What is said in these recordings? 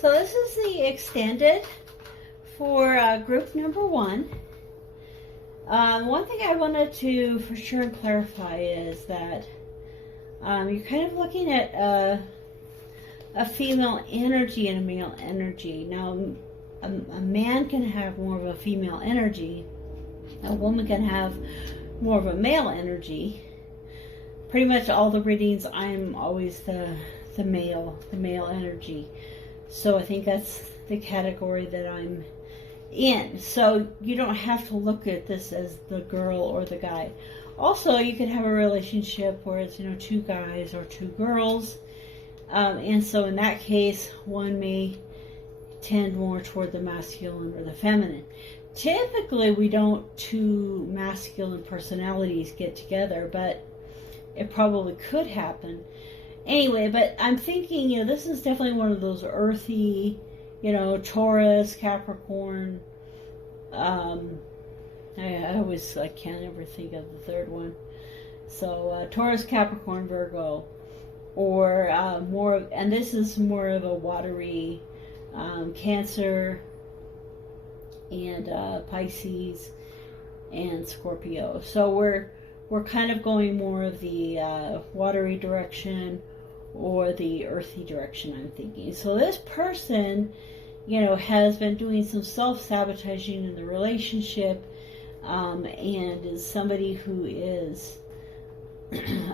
So this is the extended for group number 1. One thing I wanted to for sure clarify is that you're kind of looking at a female energy and a male energy. Now, a man can have more of a female energy. A woman can have more of a male energy. Pretty much all the readings, I'm always the male energy. So I think that's the category that I'm in. So you don't have to look at this as the girl or the guy. Also, you could have a relationship where it's, 2 guys or 2 girls. And so in that case, one may tend more toward the masculine or the feminine. Typically, we don't 2 masculine personalities get together, but it probably could happen. Anyway, but I'm thinking, this is definitely one of those earthy, Taurus, Capricorn. I can't ever think of the third one. So Taurus, Capricorn, Virgo, or and this is more of a watery Cancer and Pisces and Scorpio. So we're kind of going more of the watery direction or the earthy direction, I'm thinking. So this person, has been doing some self-sabotaging in the relationship, and is somebody who is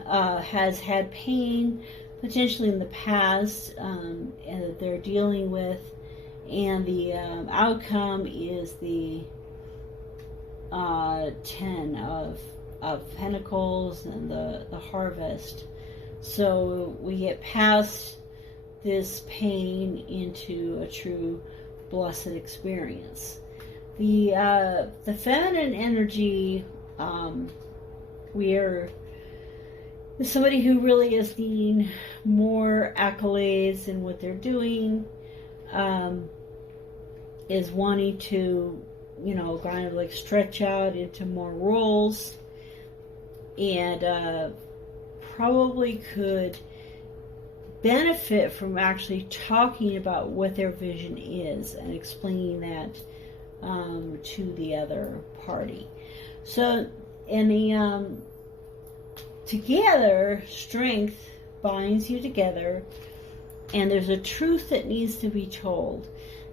has had pain potentially in the past, and that they're dealing with, and the outcome is the 10 of Pentacles and the harvest. So we get past this pain into a true blessed experience. The feminine energy, we are somebody who really is needing more accolades in what they're doing, is wanting to, kind of like stretch out into more roles, and probably could benefit from actually talking about what their vision is and explaining that to the other party. So, in the together, strength binds you together, and there's a truth that needs to be told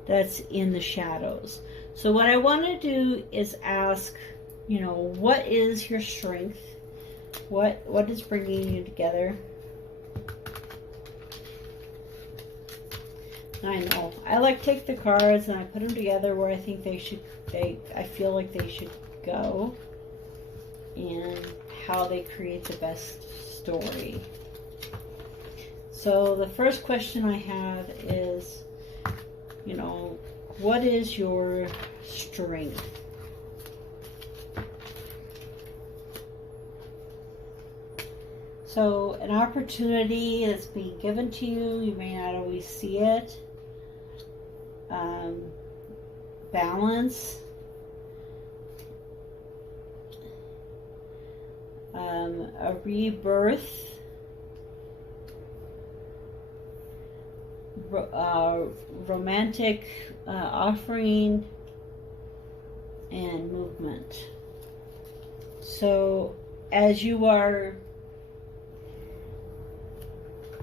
that's in the shadows. So what I want to do is ask, what is your strength? What is bringing you together? I know. I take the cards and I put them together where I think I feel like they should go, and how they create the best story. So the first question I have is, what is your strength? So an opportunity that's being given to you, you may not always see it. Balance. A rebirth. Romantic offering, and movement. So as you are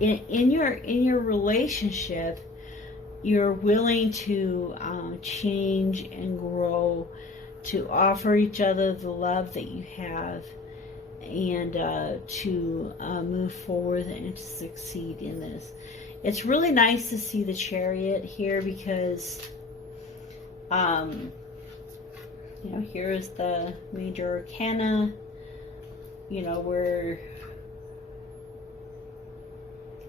in your relationship, you're willing to change and grow, to offer each other the love that you have, and to move forward and to succeed in this. It's really nice to see the Chariot here, because here is the major arcana, where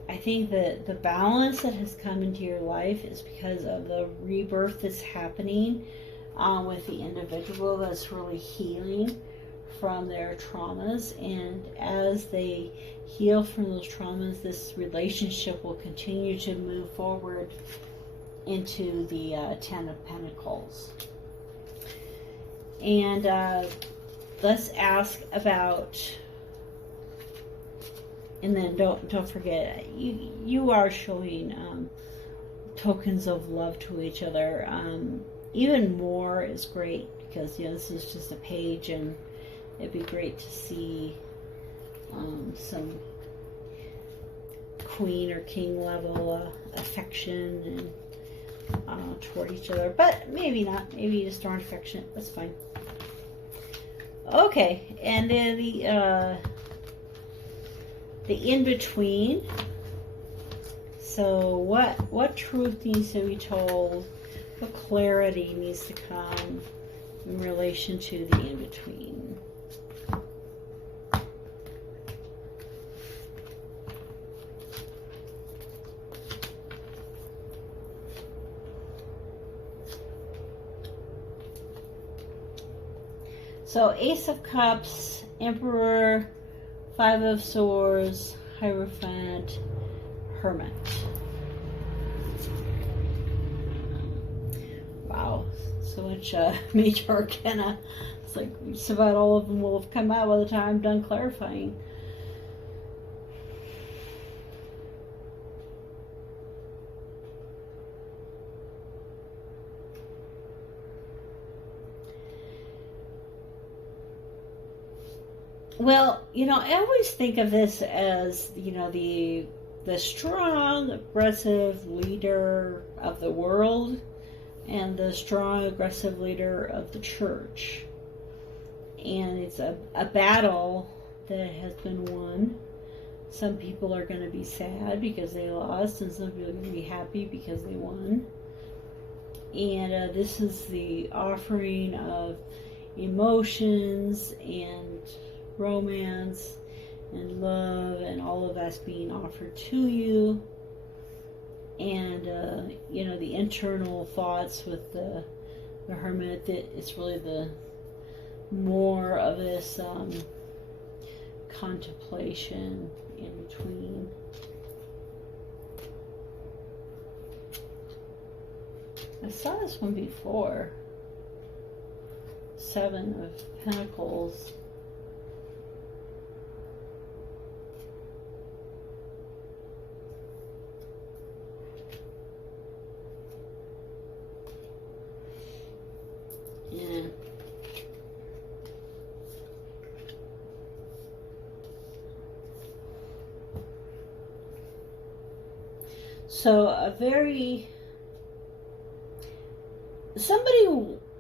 I think that the balance that has come into your life is because of the rebirth that's happening with the individual that's really healing from their traumas. And as they heal from those traumas, this relationship will continue to move forward into the 10 of Pentacles. And let's ask about, and then don't forget, you are showing tokens of love to each other. Even more is great because, this is just a page, and it'd be great to see some queen or king level affection and toward each other, but maybe not. Maybe you just aren't affectionate. That's fine. Okay, and then the in between. So what truth needs to be told? What clarity needs to come in relation to the in between? So Ace of Cups, Emperor, Five of Swords, Hierophant, Hermit. Wow, so much major arcana. It's like just about all of them will have come out by the time I'm done clarifying. Well, I always think of this as, the strong, aggressive leader of the world and the strong, aggressive leader of the church. And it's a battle that has been won. Some people are going to be sad because they lost, and some people are going to be happy because they won. And this is the offering of emotions and romance and love, and all of that's being offered to you. And the internal thoughts with the Hermit, that it's really the more of this contemplation in between. I saw this one before. Seven of Pentacles. Yeah. So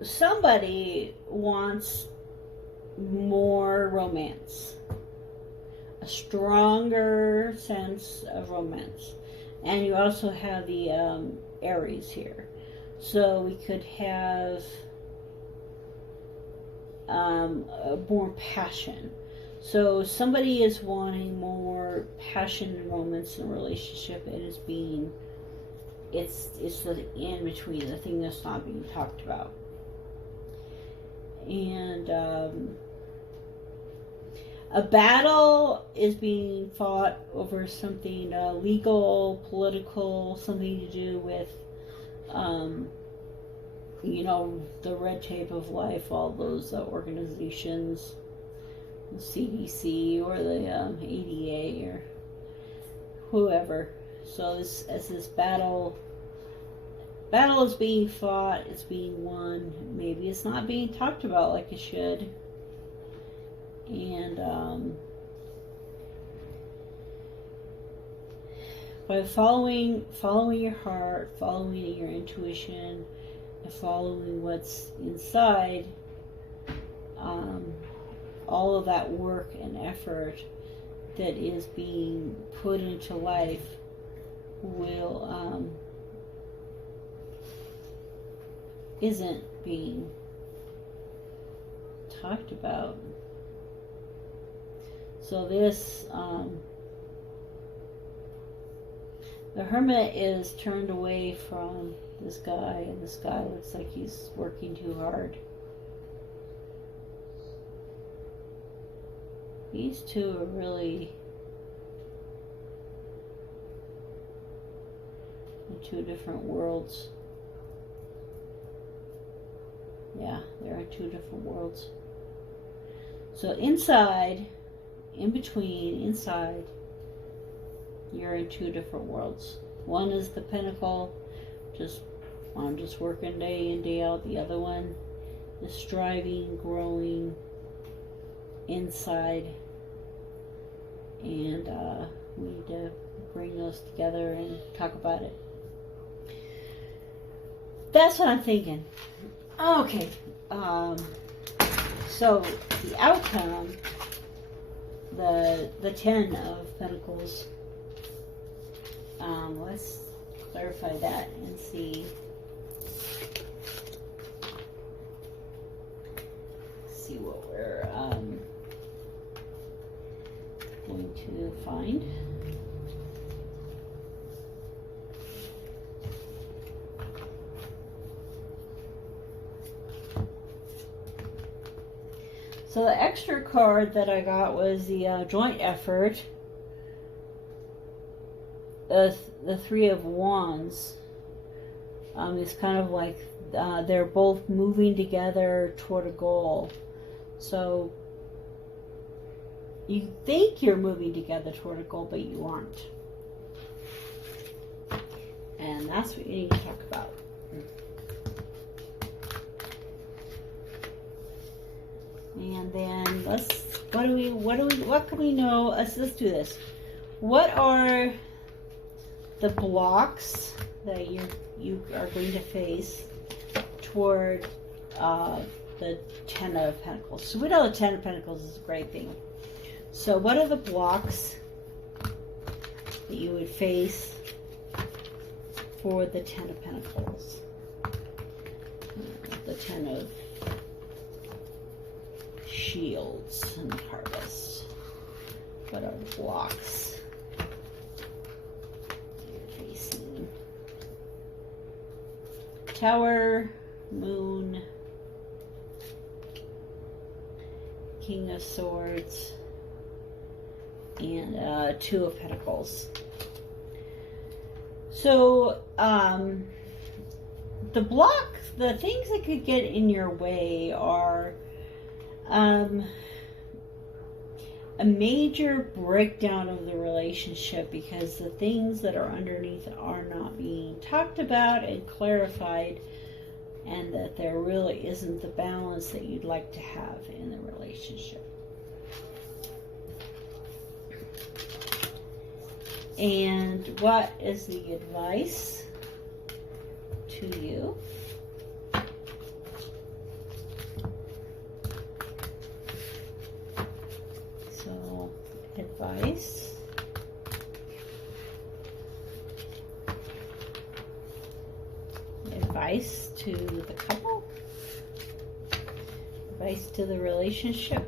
somebody wants more romance, a stronger sense of romance. And you also have the Aries here. So we could have more passion. So somebody is wanting more passion and romance in a relationship. It's the in between, the thing that's not being talked about. And a battle is being fought over something legal, political, something to do with the red tape of life, all those organizations, the CDC or the ADA or whoever. So as this battle is being fought, it's being won. Maybe it's not being talked about like it should. And by following your heart, following your intuition, and following what's inside, all of that work and effort that is being put into life will isn't being talked about. So this the Hermit is turned away from this guy, and this guy looks like he's working too hard. These two are really in two different worlds. Yeah, they're in two different worlds. So inside, in between, inside, you're in two different worlds. One is the Pentacle, I'm just working day in, day out. The other one is striving, growing inside. And we need to bring those together and talk about it. That's what I'm thinking. Okay. So the outcome, the 10 of Pentacles. Let's clarify that and see. See what we're going to find. So the extra card that I got was the joint effort. The Three of Wands. It's kind of like they're both moving together toward a goal. So you think you're moving together toward a goal, but you aren't. And that's what you need to talk about. And then what can we know? Let's do this. What are the blocks that you are going to face toward the 10 of Pentacles? So we know the 10 of Pentacles is a great thing. So what are the blocks that you would face for the 10 of Pentacles? The 10 of Shields and Harvest. What are the blocks you're facing? Tower, Moon, King of Swords, and Two of Pentacles. So the blocks, the things that could get in your way are a major breakdown of the relationship, because the things that are underneath are not being talked about and clarified, and that there really isn't the balance that you'd like to have in the relationship. And what is the advice to you? So, advice. Advice to the couple. Advice to the relationship.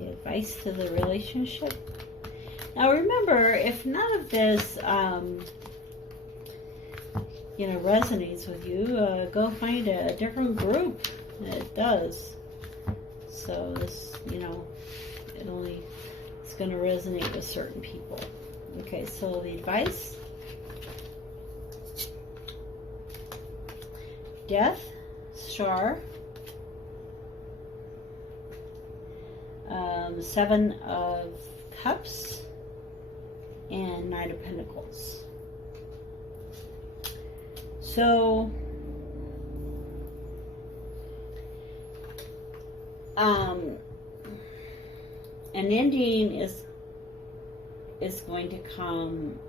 Advice to the relationship. Now remember, if none of this resonates with you, go find a different group that does. So this, it's going to resonate with certain people. Okay, so the advice. Death, Star, 7 of Cups, and Knight of Pentacles. So, an ending is going to come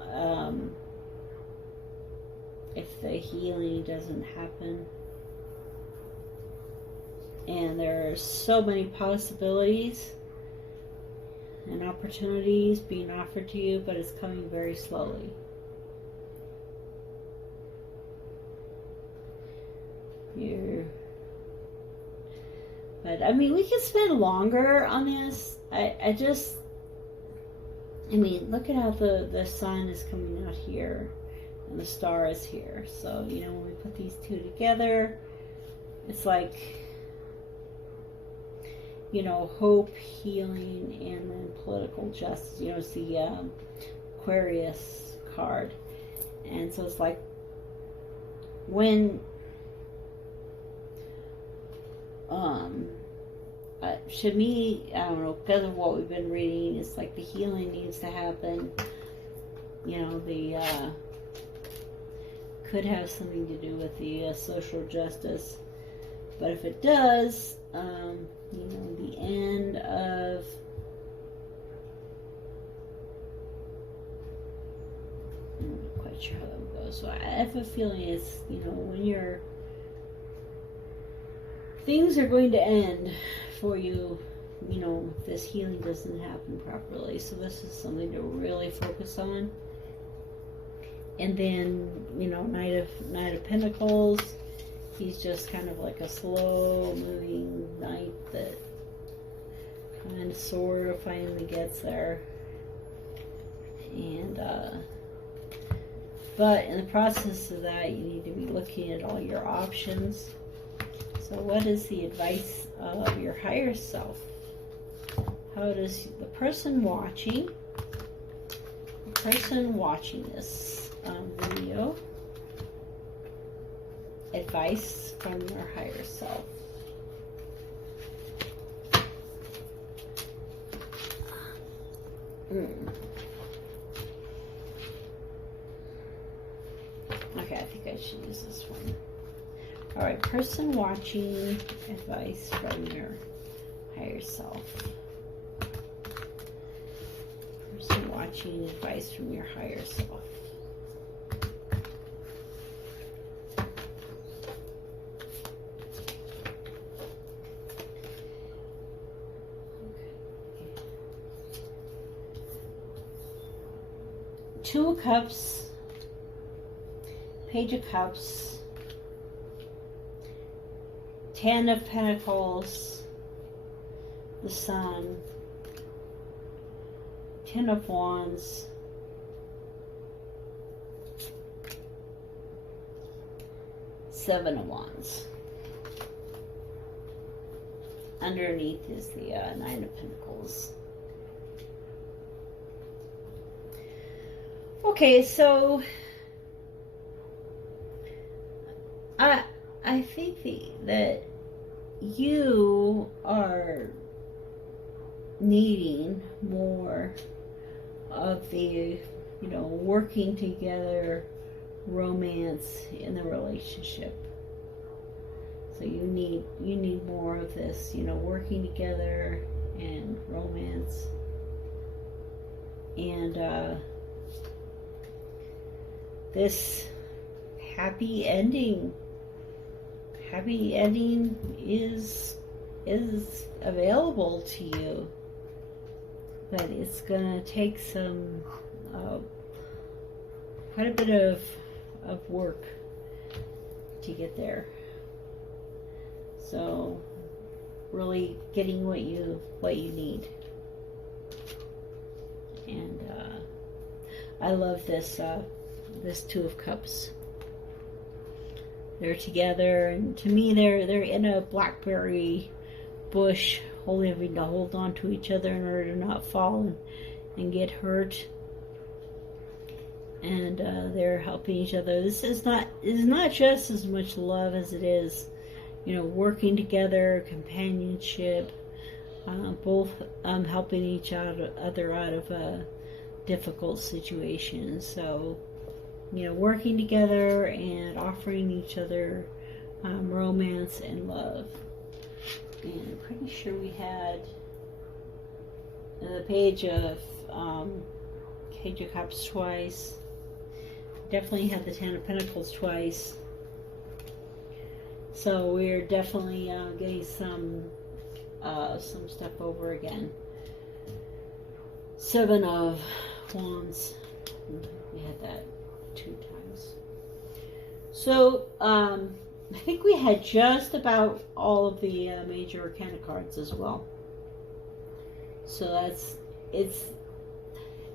if the healing doesn't happen. And there are so many possibilities and opportunities being offered to you, but it's coming very slowly. But I mean, we could spend longer on this. Look at how the sun is coming out here and the star is here. So, when we put these two together, it's like, hope, healing, and then political justice. It's the Aquarius card. And so it's like when to me, I don't know, because of what we've been reading, it's like the healing needs to happen. You know, the could have something to do with the social justice, but if it does, you know, the end of I'm not quite sure how that would go. So I have a feeling it's, you know, when you're things are going to end for you, you know, if this healing doesn't happen properly. So this is something to really focus on. And then, you know, Knight of Pentacles, he's just kind of like a slow moving knight that kind of sort of finally gets there. And but in the process of that, you need to be looking at all your options. So what is the advice of your higher self? How does the person watching this video, advice from your higher self? Okay, I think I should use this one. All right, person watching, advice from your higher self. Person watching, advice from your higher self. Two of Cups, Page of Cups, Ten of Pentacles, the Sun, Ten of Wands, Seven of Wands. Underneath is the Nine of Pentacles. Okay, so I think that you are needing more of the, you know, working together romance in the relationship. So you need more of this, you know, working together and romance. And this happy ending is available to you, but it's gonna take some quite a bit of work to get there. So really getting what you need. And I love this this Two of Cups. They're together, and to me they're in a blackberry bush, having to hold on to each other in order to not fall and get hurt. And they're helping each other. This is not just as much love as it is, you know, working together, companionship, both helping each other out of a difficult situation. So, you know, working together and offering each other romance and love. And I'm pretty sure we had the Page of Cups twice. Definitely had the Ten of Pentacles twice. So we're definitely getting some stuff over again. Seven of Wands. We had that 2 times. So I think we had just about all of the major arcana cards as well. So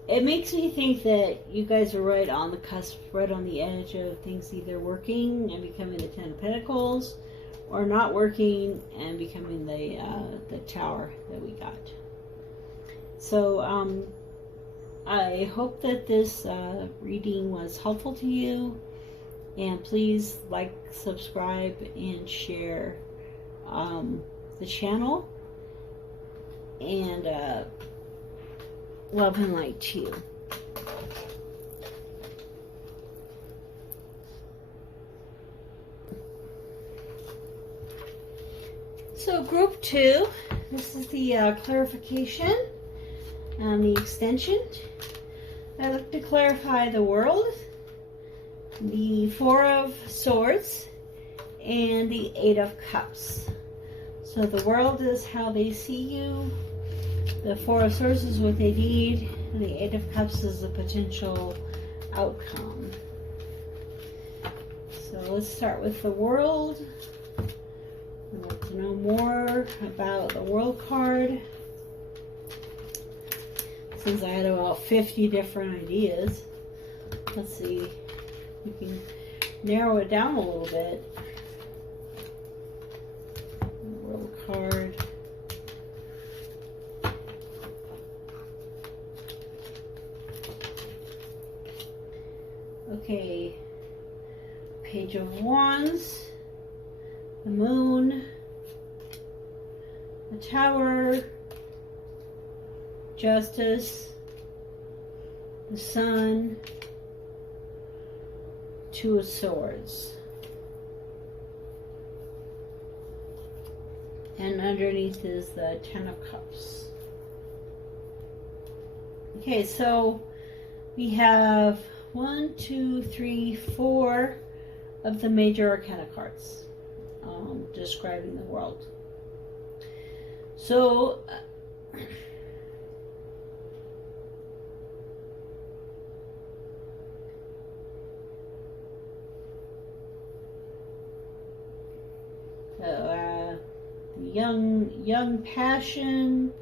it makes me think that you guys are right on the cusp, right on the edge of things either working and becoming the Ten of Pentacles, or not working and becoming the Tower that we got. So I hope that this reading was helpful to you, and please like, subscribe, and share the channel. and love and light to you. So group 2, this is the clarification and the extension. I look to clarify the world, the Four of Swords, and the Eight of Cups. So the world is how they see you, the Four of Swords is what they need, and the Eight of Cups is the potential outcome. So let's start with the world. I'd like to know more about the world card. Since I had about 50 different ideas, let's see if we can narrow it down a little bit. World card. Okay, Page of Wands, the Moon, the Tower, Justice, the Sun, Two of Swords. And underneath is the Ten of Cups. Okay, so we have 1, 2, 3, 4 of the major arcana cards describing the world. So young passion,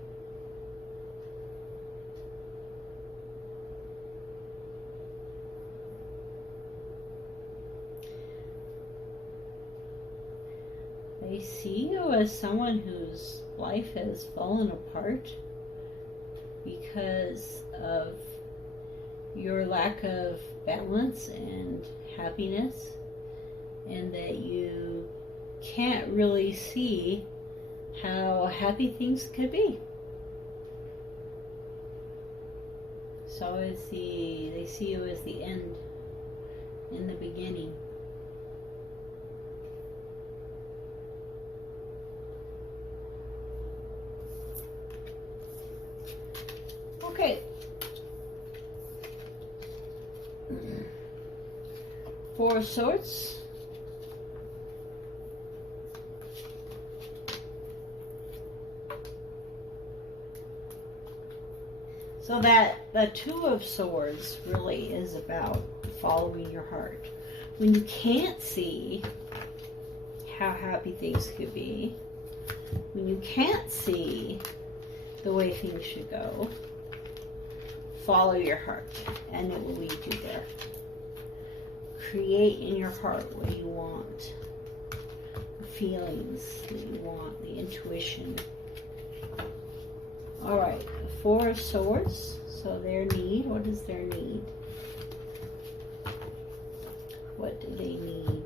I see you as someone whose life has fallen apart because of your lack of balance and happiness, and that you can't really see how happy things could be. So they see you as the end in the beginning. Okay. Four of Swords. So that the Two of Swords really is about following your heart. When you can't see how happy things could be, when you can't see the way things should go, follow your heart and it will lead you there. Create in your heart what you want, the feelings that you want, the intuition. All right, the Four of Swords. So their need, what is their need? What do they need?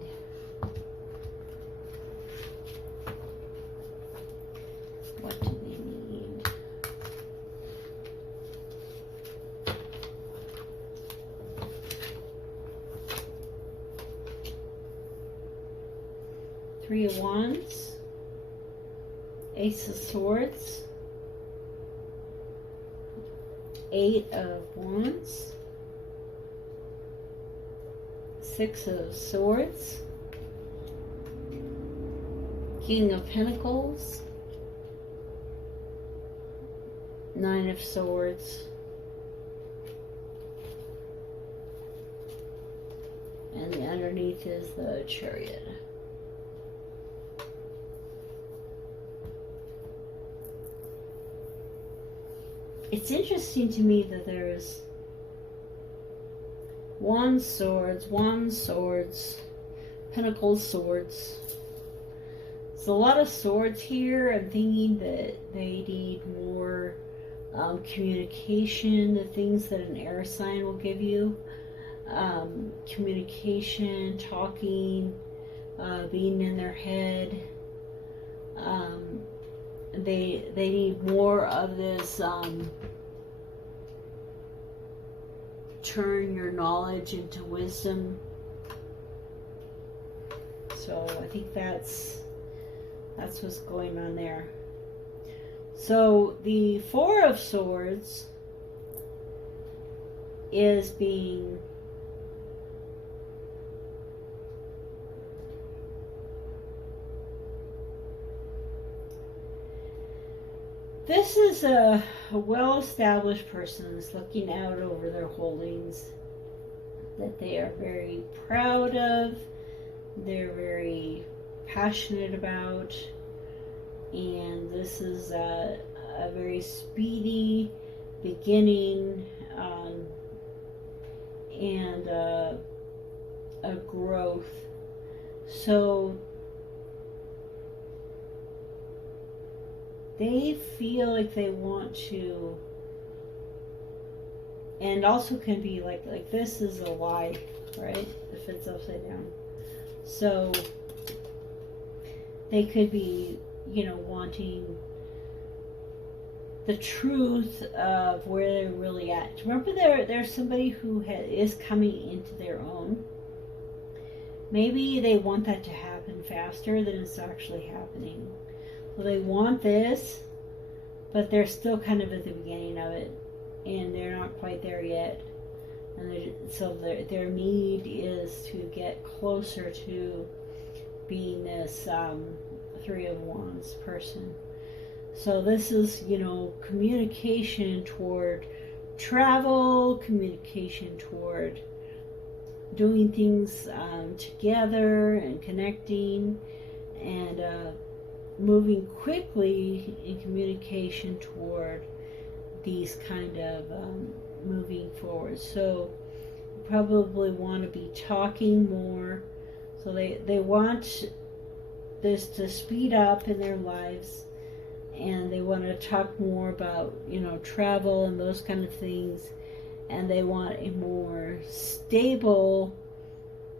What do they need? Three of Wands, Ace of Swords, Eight of Wands, Six of Swords, King of Pentacles, Nine of Swords, and the underneath is the Chariot. It's interesting to me that there's Wands, Swords, Pentacles, Swords. There's a lot of swords here. I'm thinking that they need more communication, the things that an air sign will give you. Communication, talking, being in their head. they need more of this turn your knowledge into wisdom. So I think that's what's going on there. So the Four of Swords is being this is a well-established person that's looking out over their holdings that they are very proud of, they're very passionate about, and this is a very speedy beginning and a growth. So they feel like they want to, and also can be like this is a lie, right? If it's upside down. So they could be, wanting the truth of where they're really at. Remember, there's somebody who is coming into their own. Maybe they want that to happen faster than it's actually happening. So they want this, but they're still kind of at the beginning of it, and they're not quite there yet. And so their need is to get closer to being this Three of Wands person. So this is, communication toward travel, communication toward doing things together and connecting, and moving quickly in communication toward these kind of moving forward. So you probably want to be talking more. So they want this to speed up in their lives, and they want to talk more about, travel and those kind of things, and they want a more stable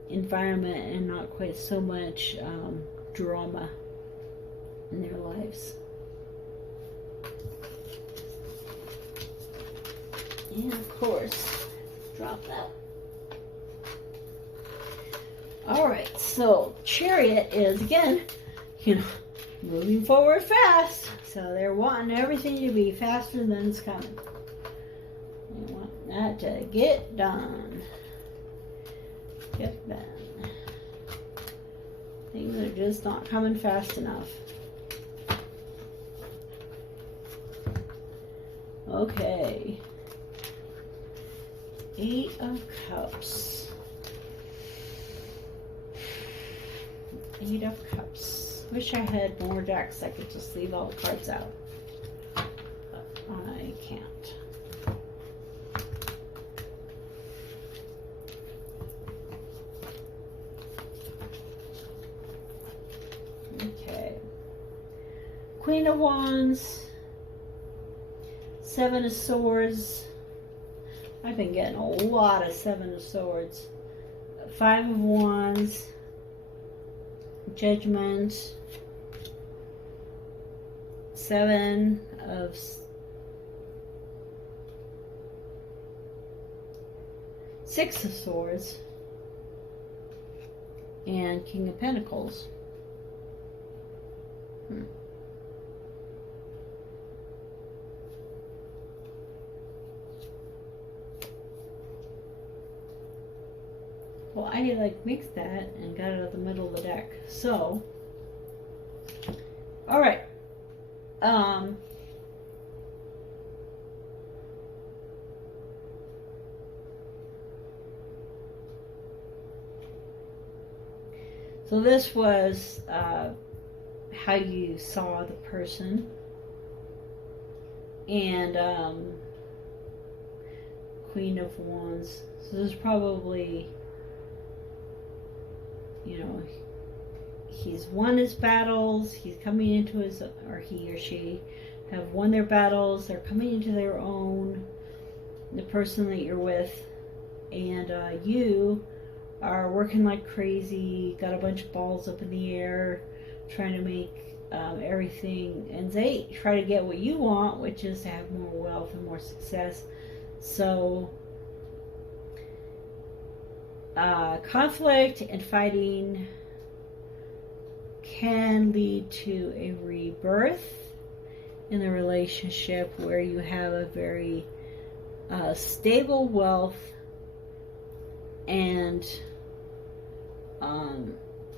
environment and not quite so much drama in their lives. And of course, drop that. Alright, so Chariot is, again, moving forward fast. So they're wanting everything to be faster than it's coming. They want that to get done. Get done. Things are just not coming fast enough. Okay. 8 of Cups. 8 of Cups. Wish I had more decks. I could just leave all the cards out. But I can't. Okay. Queen of Wands. 7 of Swords. I've been getting a lot of 7 of Swords. 5 of Wands. Judgment. 7 of Six of Swords. And King of Pentacles. Well, I mixed that and got it out the middle of the deck. So, all right. So this was how you saw the person, and Queen of Wands. So this is probably, he's won his battles, he's coming into his, or he or she have won their battles, they're coming into their own, the person that you're with, and you are working like crazy, got a bunch of balls up in the air, trying to make everything, and they try to get what you want, which is to have more wealth and more success. So conflict and fighting can lead to a rebirth in the relationship where you have a very stable wealth and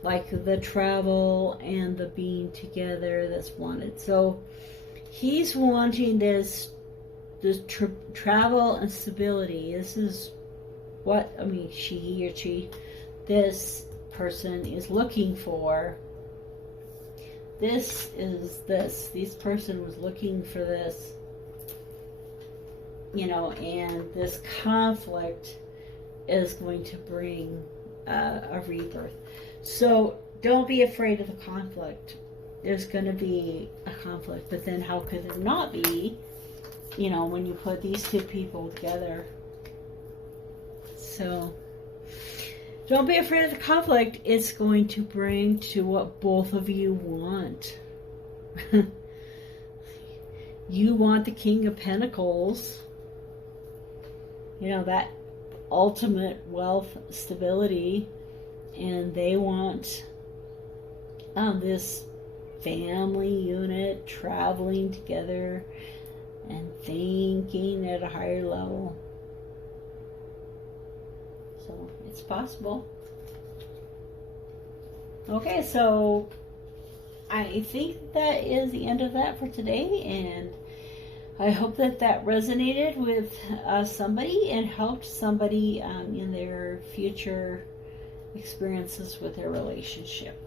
like the travel and the being together that's wanted. So he's wanting this travel and stability. This is what, I mean, he or she, this person is looking for. This person was looking for this, you know, and this conflict is going to bring a rebirth. So don't be afraid of the conflict. There's going to be a conflict, but then how could there not be, you know, when you put these two people together? So don't be afraid of the conflict. It's going to bring to what both of you want. You want the King of Pentacles, you know, that ultimate wealth stability, and they want this family unit traveling together and thinking at a higher level. So it's possible. Okay, so I think that is the end of that for today, and I hope that that resonated with somebody and helped somebody in their future experiences with their relationship.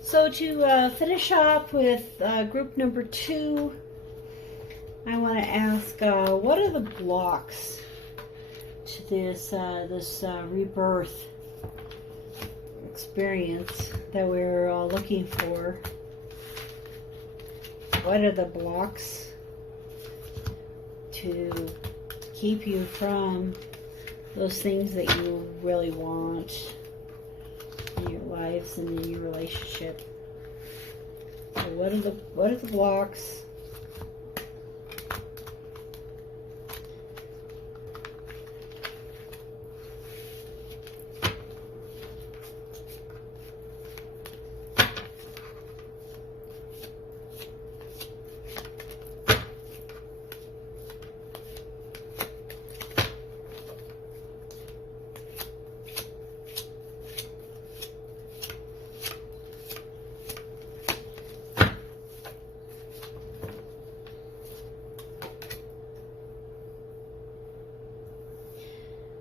So to finish up with group number 2, I want to ask, what are the blocks to this rebirth experience that we're all looking for? What are the blocks to keep you from those things that you really want in your lives and in your relationship? So what are the blocks?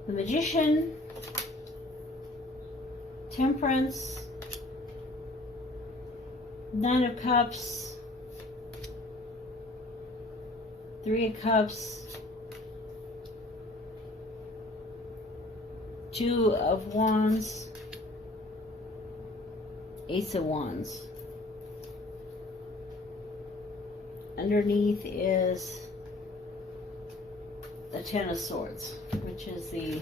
The Magician, Temperance, Nine of Cups, Three of Cups, Two of Wands, Ace of Wands. Underneath is the Ten of Swords, which is the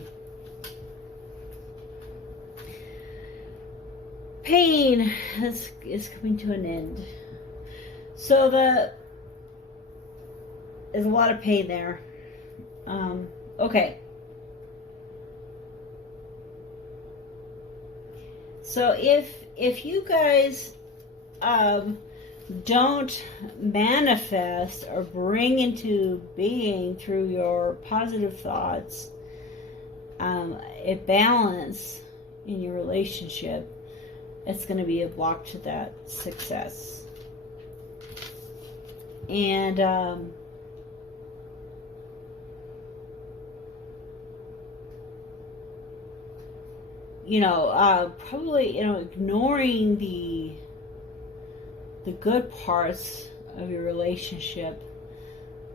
pain is coming to an end. So there's a lot of pain there. Okay. So if you guys don't manifest or bring into being through your positive thoughts a balance in your relationship, it's going to be a block to that success. And probably ignoring the good parts of your relationship.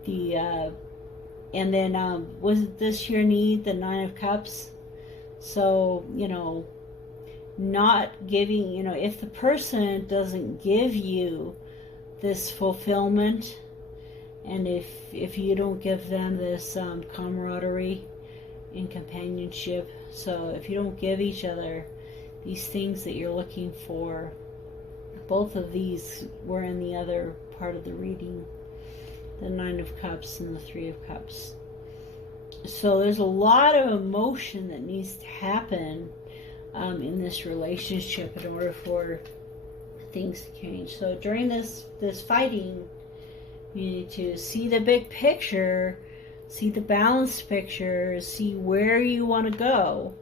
And then was this your need, the Nine of Cups? So not giving, if the person doesn't give you this fulfillment And if you don't give them this camaraderie and companionship, so if you don't give each other these things that you're looking for, both of these were in the other part of the reading, the Nine of Cups and the Three of Cups. So there's a lot of emotion that needs to happen in this relationship in order for things to change. So during this fighting, you need to see the big picture, see the balanced picture, see where you want to go,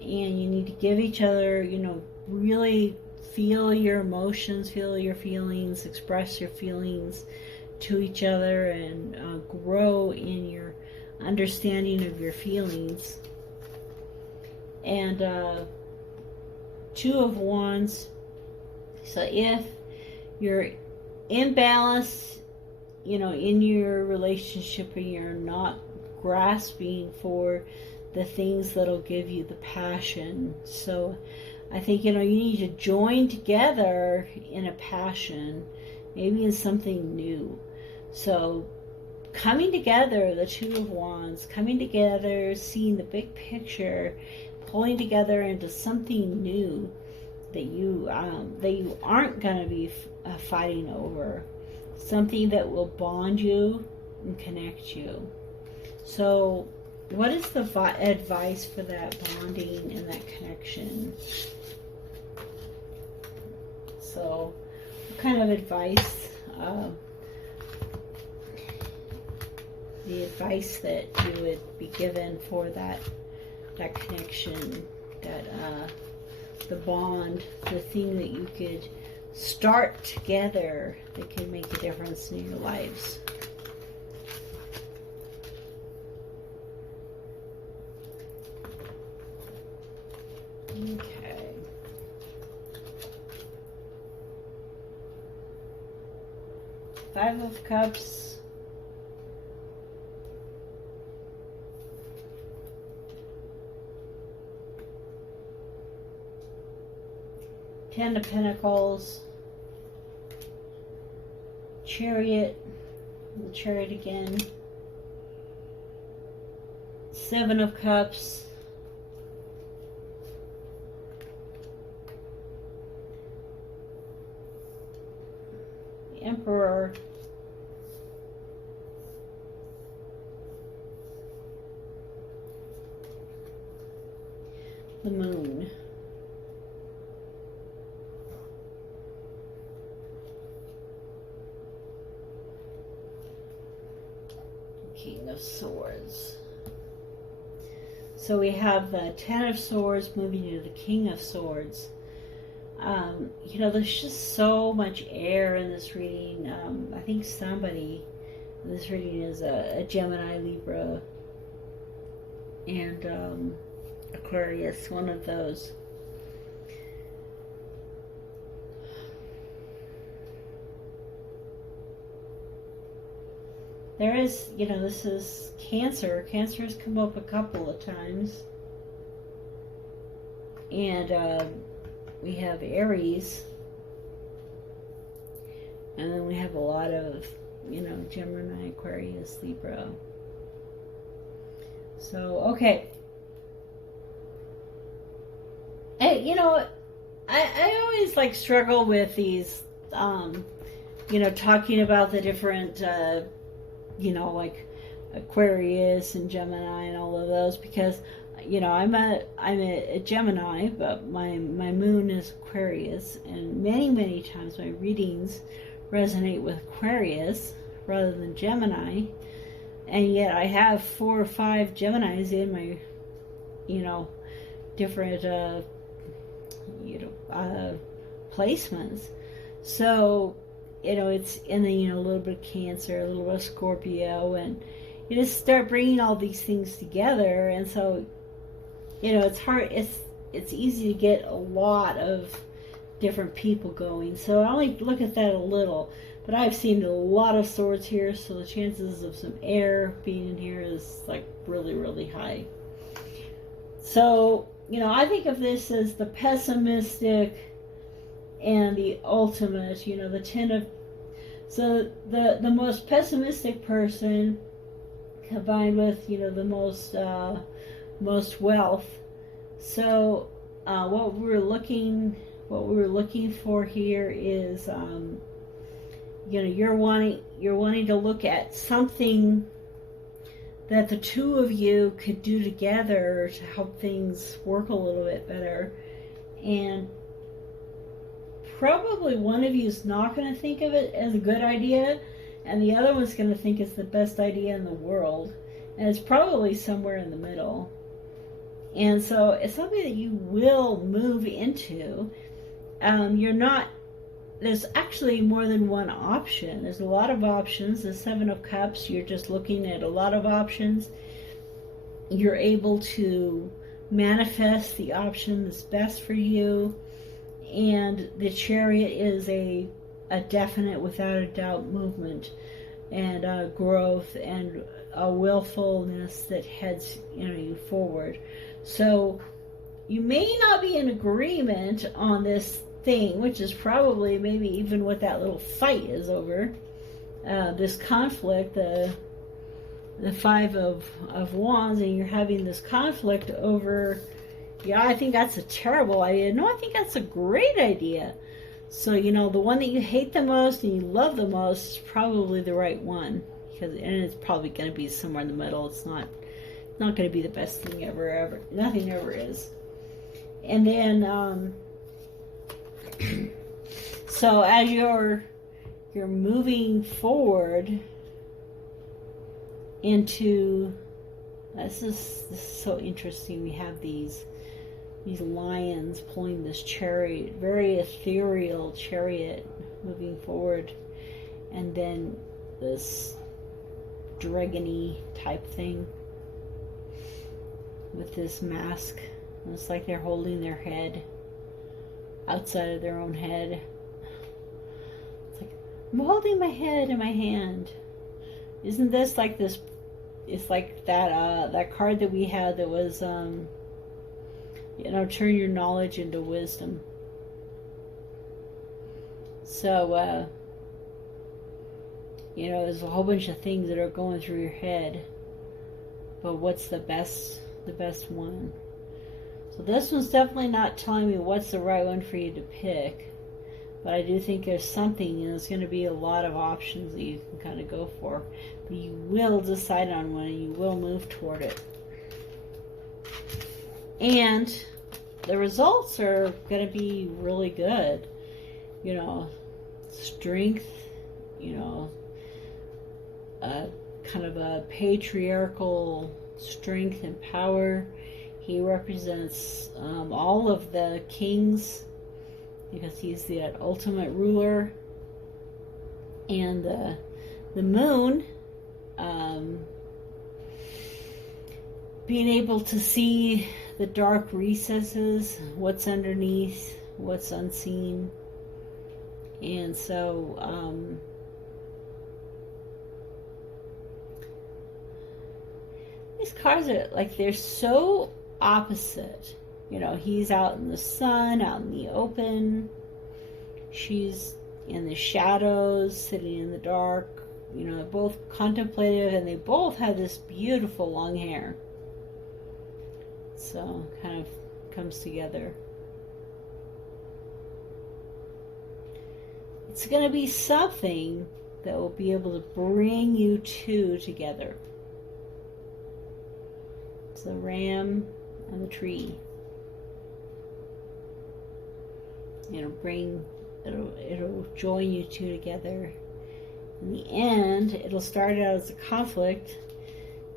and you need to give each other, really feel your emotions, feel your feelings, express your feelings to each other, and grow in your understanding of your feelings. And Two of Wands. So if you're imbalanced, in your relationship, and you're not grasping for the things that'll give you the passion. So I think, you need to join together in a passion, maybe in something new. So coming together, the Two of Wands, coming together, seeing the big picture, pulling together into something new that you aren't going to be fighting over, something that will bond you and connect you. So what is the advice for that bonding and that connection? So what kind of advice, the advice that you would be given for that connection, that the bond, the thing that you could start together that can make a difference in your lives? Okay. Five of Cups. Ten of Pentacles, Chariot, the Chariot again, Seven of Cups, the Emperor, the Moon. King of Swords. So we have the Ten of Swords moving to the King of Swords. There's just so much air in this reading. I think somebody in this reading is a Gemini, Libra, and Aquarius, one of those. There is, this is Cancer. Cancer has come up a couple of times. And we have Aries. And then we have a lot of, Gemini, Aquarius, Libra. So, okay. I always struggle with these, talking about the different, Aquarius and Gemini and all of those, because I'm a Gemini, but my moon is Aquarius, and many times my readings resonate with Aquarius rather than Gemini, and yet I have 4 or 5 Geminis in my different placements. So it's in the a little bit of Cancer, a little bit of Scorpio, and you just start bringing all these things together, and so it's hard. It's easy to get a lot of different people going. So I only look at that a little, but I've seen a lot of swords here, so the chances of some air being in here is really high. So I think of this as the pessimistic and the ultimate. The Ten of So the most pessimistic person combined with, the most wealth. So what we were looking for here is, you're wanting to look at something that the two of you could do together to help things work a little bit better. And probably one of you is not going to think of it as a good idea, and the other one's going to think it's the best idea in the world. And it's probably somewhere in the middle. And so it's something that you will move into. There's actually more than one option. There's a lot of options. The Seven of Cups, you're just looking at a lot of options. You're able to manifest the option that's best for you. And the Chariot is a definite, without a doubt, movement and growth and a willfulness that heads you forward. So you may not be in agreement on this thing, which is probably maybe even what that little fight is over, this conflict, the Five of Wands, and you're having this conflict over, yeah, I think that's a terrible idea. No, I think that's a great idea. So, the one that you hate the most and you love the most is probably the right one, and it's probably going to be somewhere in the middle. It's not going to be the best thing ever. Nothing ever is. And then, so as you're moving forward into, this is so interesting. We have these lions pulling this chariot, very ethereal chariot moving forward, and then this dragon-y type thing with this mask. It's like they're holding their head outside of their own head. It's like, I'm holding my head in my hand. Isn't this like this? It's like that card that we had that was turn your knowledge into wisdom. So there's a whole bunch of things that are going through your head, but what's the best one? So this one's definitely not telling me what's the right one for you to pick, but I do think there's something, and there's going to be a lot of options that you can kind of go for, but you will decide on one and you will move toward it. And the results are going to be really good. Strength, kind of a patriarchal strength and power. He represents all of the kings because he's the ultimate ruler. And the moon, being able to see the dark recesses, what's underneath, what's unseen. And so these cards are like, they're so opposite. He's out in the sun, out in the open. She's in the shadows, sitting in the dark. Both contemplative, and they both have this beautiful long hair. So kind of comes together. It's going to be something that will be able to bring you two together. It's the ram and the tree. It'll join you two together. In the end, it'll start out as a conflict,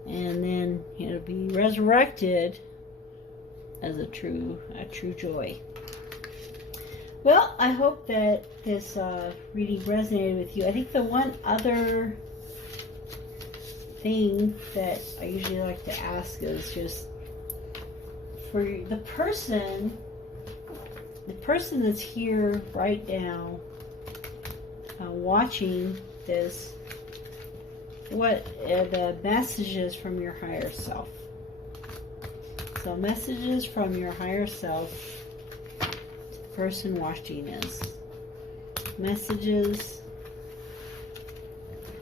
and then it'll be resurrected as a true joy. Well, I hope that this reading resonated with you. I think the one other thing that I usually like to ask is just for the person that's here right now, watching this, what are the messages from your higher self? So messages from your higher self to the person watching this. Messages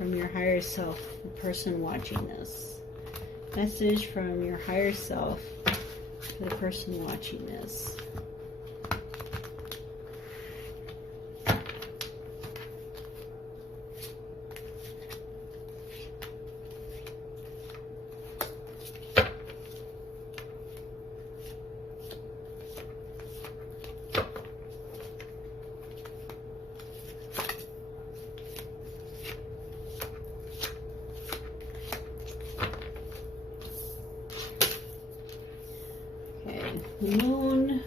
from your higher self, the person watching this. Message from your higher self for the person watching this. Moon,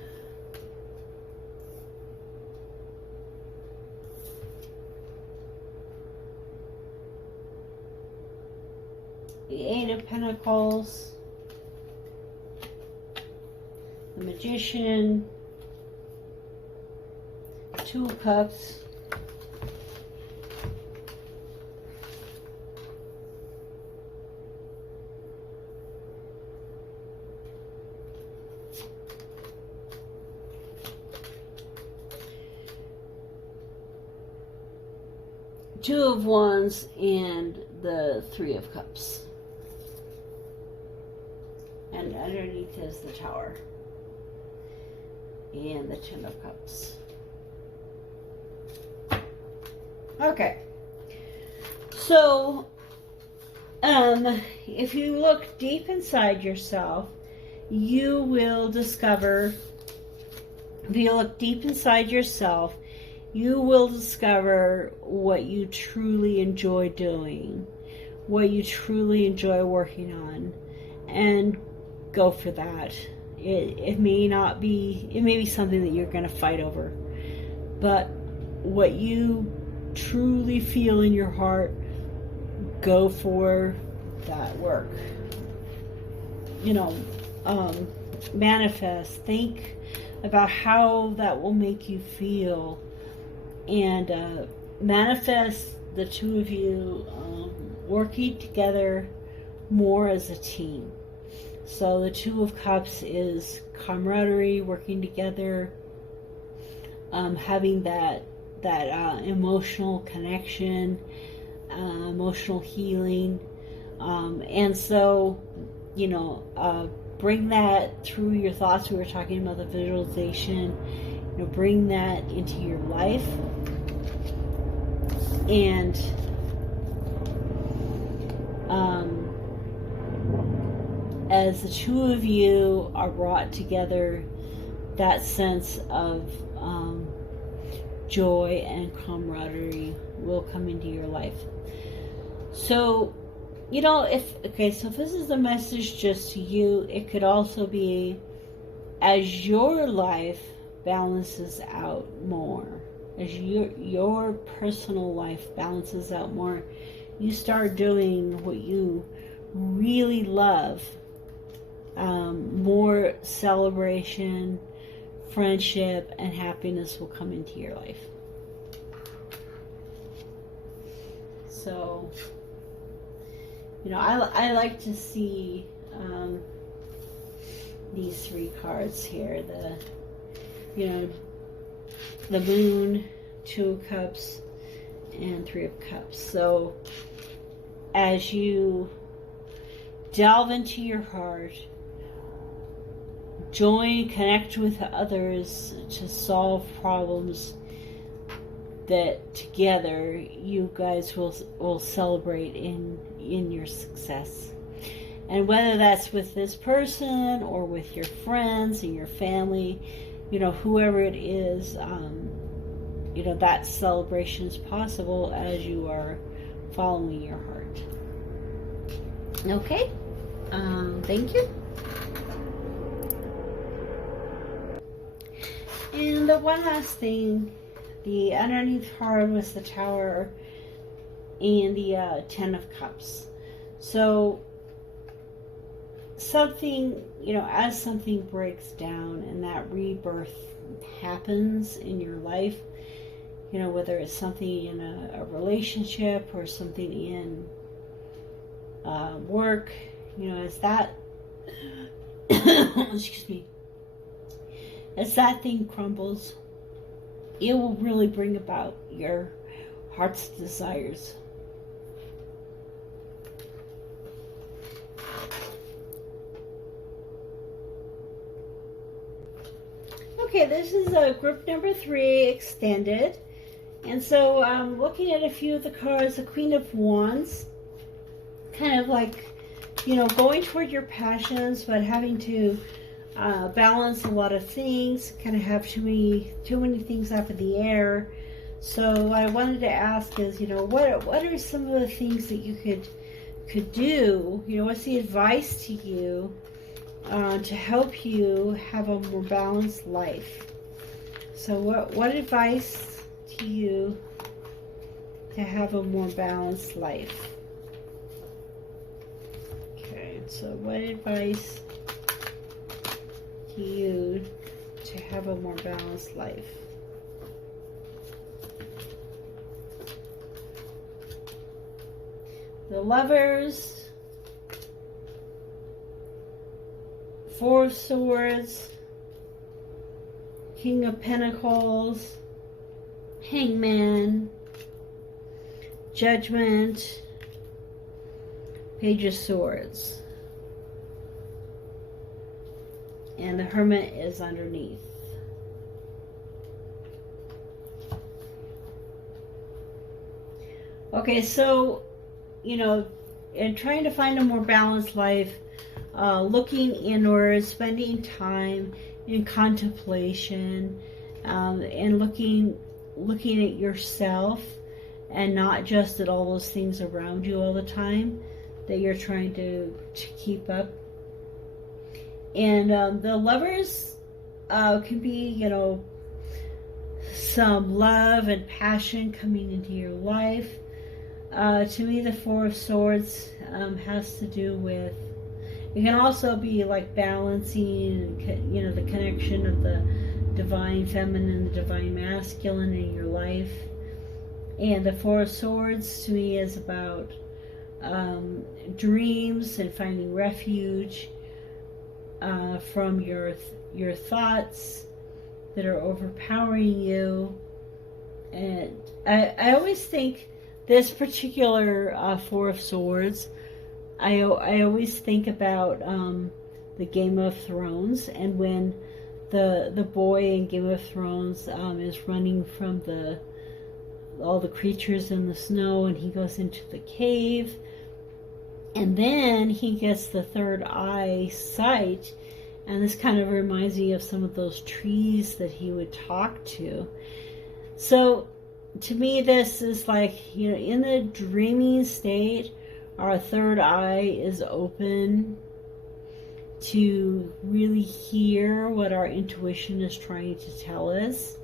the Eight of Pentacles, the Magician, Two of Cups, Two of Wands, and the Three of Cups. And underneath is the Tower and the Ten of Cups. Okay. So, if you look deep inside yourself, you will discover, if you look deep inside yourself, you will discover what you truly enjoy doing, what you truly enjoy working on, and go for that. It may not be, it may be something that you're going to fight over, but what you truly feel in your heart, go for that work. You know, manifest, think about how that will make you feel, and manifest the two of you working together more as a team. So the Two of Cups is camaraderie, working together, having that emotional connection, emotional healing, and so, you know, bring that through your thoughts. We were talking about the visualization. You know, bring that into your life, and as the two of you are brought together, that sense of joy and camaraderie will come into your life. So, you know, so if this is a message just to you, it could also be as your life balances out more, as your personal life balances out more, you start doing what you really love, more celebration, friendship, and happiness will come into your life. So, you know, I like to see these three cards here, the Moon, Two of Cups, and Three of Cups. So as you delve into your heart, join, connect with others to solve problems, that together you guys will celebrate in your success. And whether that's with this person or with your friends and your family, you know, whoever it is, you know, that celebration is possible as you are following your heart. Okay, thank you. And the one last thing, the underneath card was the Tower and the Ten of Cups. So something, you know, as something breaks down and that rebirth happens in your life, you know, whether it's something in a relationship or something in work, you know, as that excuse me, as that thing crumbles, it will really bring about your heart's desires. Okay, this is group number 3 extended. And so looking at a few of the cards, the Queen of Wands, kind of like, you know, going toward your passions, but having to balance a lot of things, kind of have too many things up in the air. So what I wanted to ask is, you know, what are some of the things that you could do? You know, what's the advice to you to help you have a more balanced life? So what advice to you to have a more balanced life? Okay, so what advice to you to have a more balanced life? The Lovers, Four of Swords, King of Pentacles, Hangman, Judgment, Page of Swords, and the Hermit is underneath. Okay, so, you know, in trying to find a more balanced life, looking inward, spending time in contemplation, and looking at yourself and not just at all those things around you all the time that you're trying to keep up. And the Lovers can be, you know, some love and passion coming into your life. To me, the Four of Swords has to do with, it can also be like balancing, you know, the connection of the divine feminine, the divine masculine in your life. And the Four of Swords to me is about dreams and finding refuge from your thoughts that are overpowering you. And I always think this particular Four of Swords, I always think about the Game of Thrones, and when the boy in Game of Thrones is running from all the creatures in the snow, and he goes into the cave, and then he gets the third eye sight, and this kind of reminds me of some of those trees that he would talk to. So to me, this is like, you know, in the dreaming state, our third eye is open to really hear what our intuition is trying to tell us.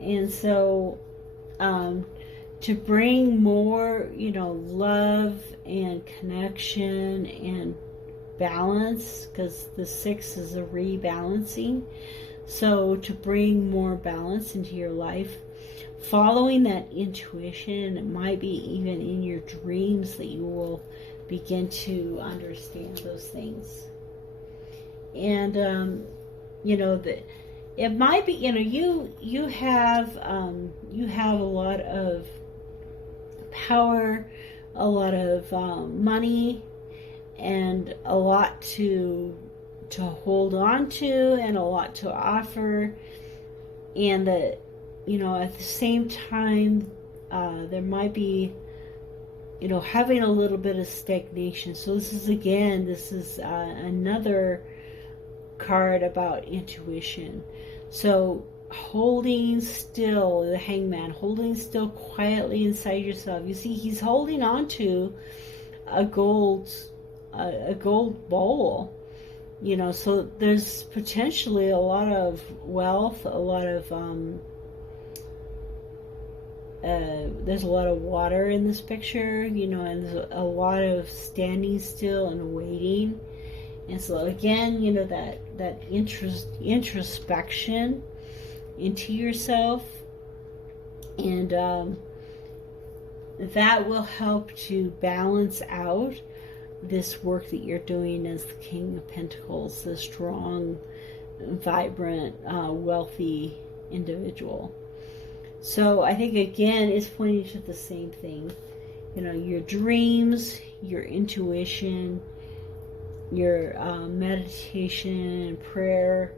And so to bring more, you know, love and connection and balance, because the 6 is a rebalancing. So to bring more balance into your life, following that intuition, it might be even in your dreams that you will begin to understand those things. And you know, that it might be, you know, you have a lot of power, a lot of money, and a lot to hold on to, and a lot to offer, and that, you know, at the same time, there might be, you know, having a little bit of stagnation. So this is another card about intuition. So holding still, the Hangman, holding still quietly inside yourself. You see, he's holding on to a gold bowl. You know, so there's potentially a lot of wealth, a lot of there's a lot of water in this picture, you know, and there's a lot of standing still and waiting. And so again, you know, that introspection into yourself, and that will help to balance out this work that you're doing as the King of Pentacles, the strong, vibrant, wealthy individual. So I think, again, it's pointing to the same thing. You know, your dreams, your intuition, your meditation and prayer,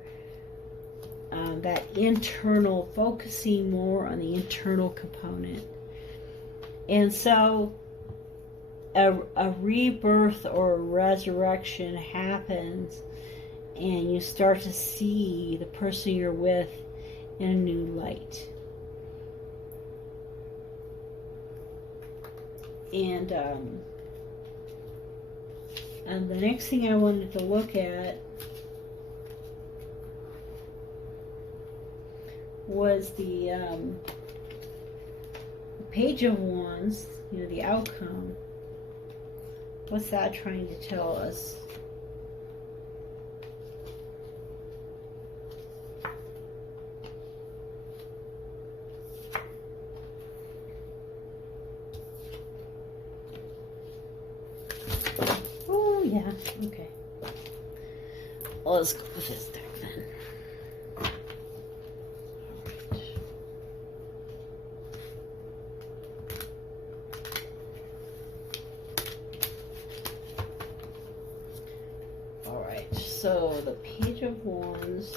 that internal, focusing more on the internal component. And so a rebirth or a resurrection happens, and you start to see the person you're with in a new light. And the next thing I wanted to look at was the Page of Wands, the outcome. What's that trying to tell us? Oh, yeah, okay. Well, let's go with this deck then. So the Page of Wands.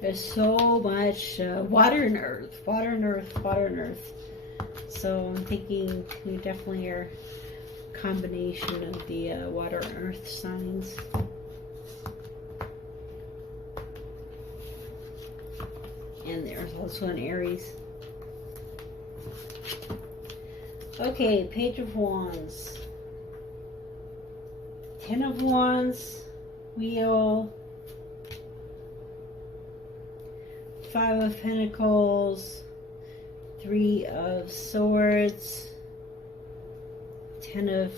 There's so much water and earth, water and earth, water and earth. So I'm thinking we definitely are combination of the water and earth signs. And there's also an Aries. Okay, Page of Wands. 10 of Wands, Wheel, 5 of Pentacles, 3 of Swords, 10 of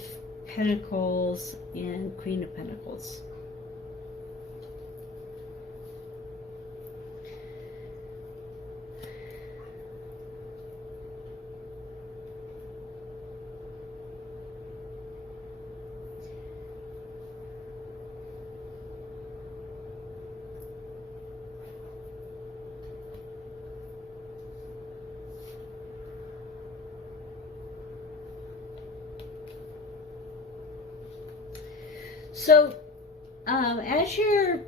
Pentacles, and Queen of Pentacles. So, as you're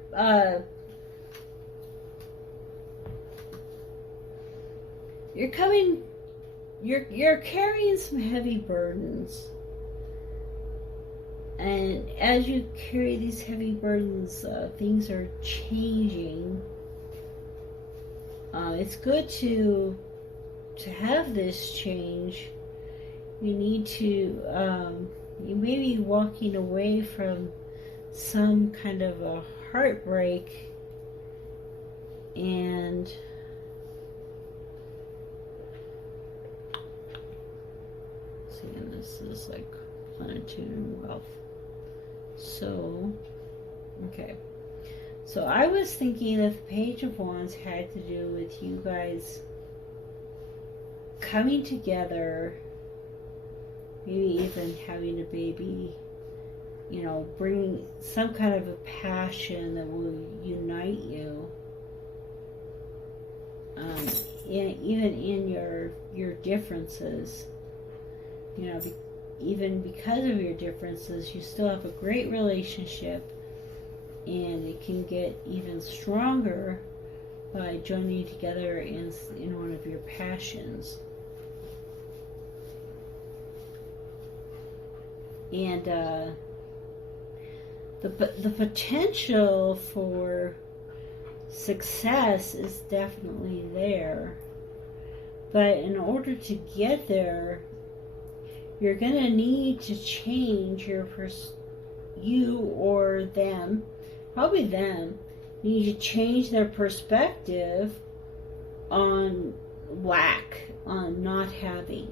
carrying some heavy burdens, and as you carry these heavy burdens, things are changing. It's good to have this change. You need to you may be walking away from some kind of a heartbreak, and see, and this is like plenitude and wealth. So, okay. So I was thinking that the Page of Wands had to do with you guys coming together, maybe even having a baby, bringing some kind of a passion that will unite you, even in your differences. Even because of your differences, you still have a great relationship, and it can get even stronger by joining together in one of your passions. And the potential for success is definitely there, but in order to get there, you're going to need to change you or them, probably them, need to change their perspective on lack, on not having.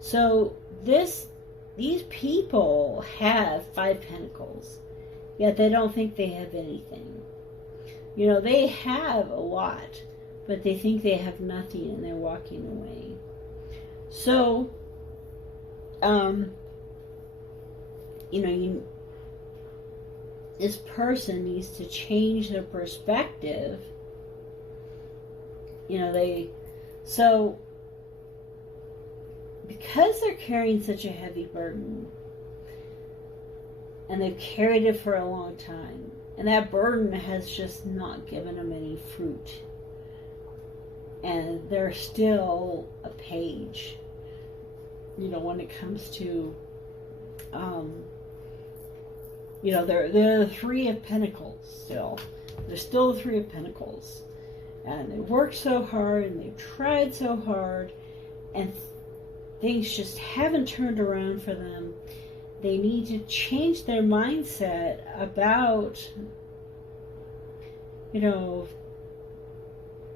So these people have 5 pentacles, yet they don't think they have anything. They have a lot, but they think they have nothing, and they're walking away. So, this person needs to change their perspective. So because they're carrying such a heavy burden, and they've carried it for a long time, and that burden has just not given them any fruit, and they're still a page, when it comes to, they're the Three of Pentacles still. They're still the Three of Pentacles. And they worked so hard, and they've tried so hard, and things just haven't turned around for them. They need to change their mindset about,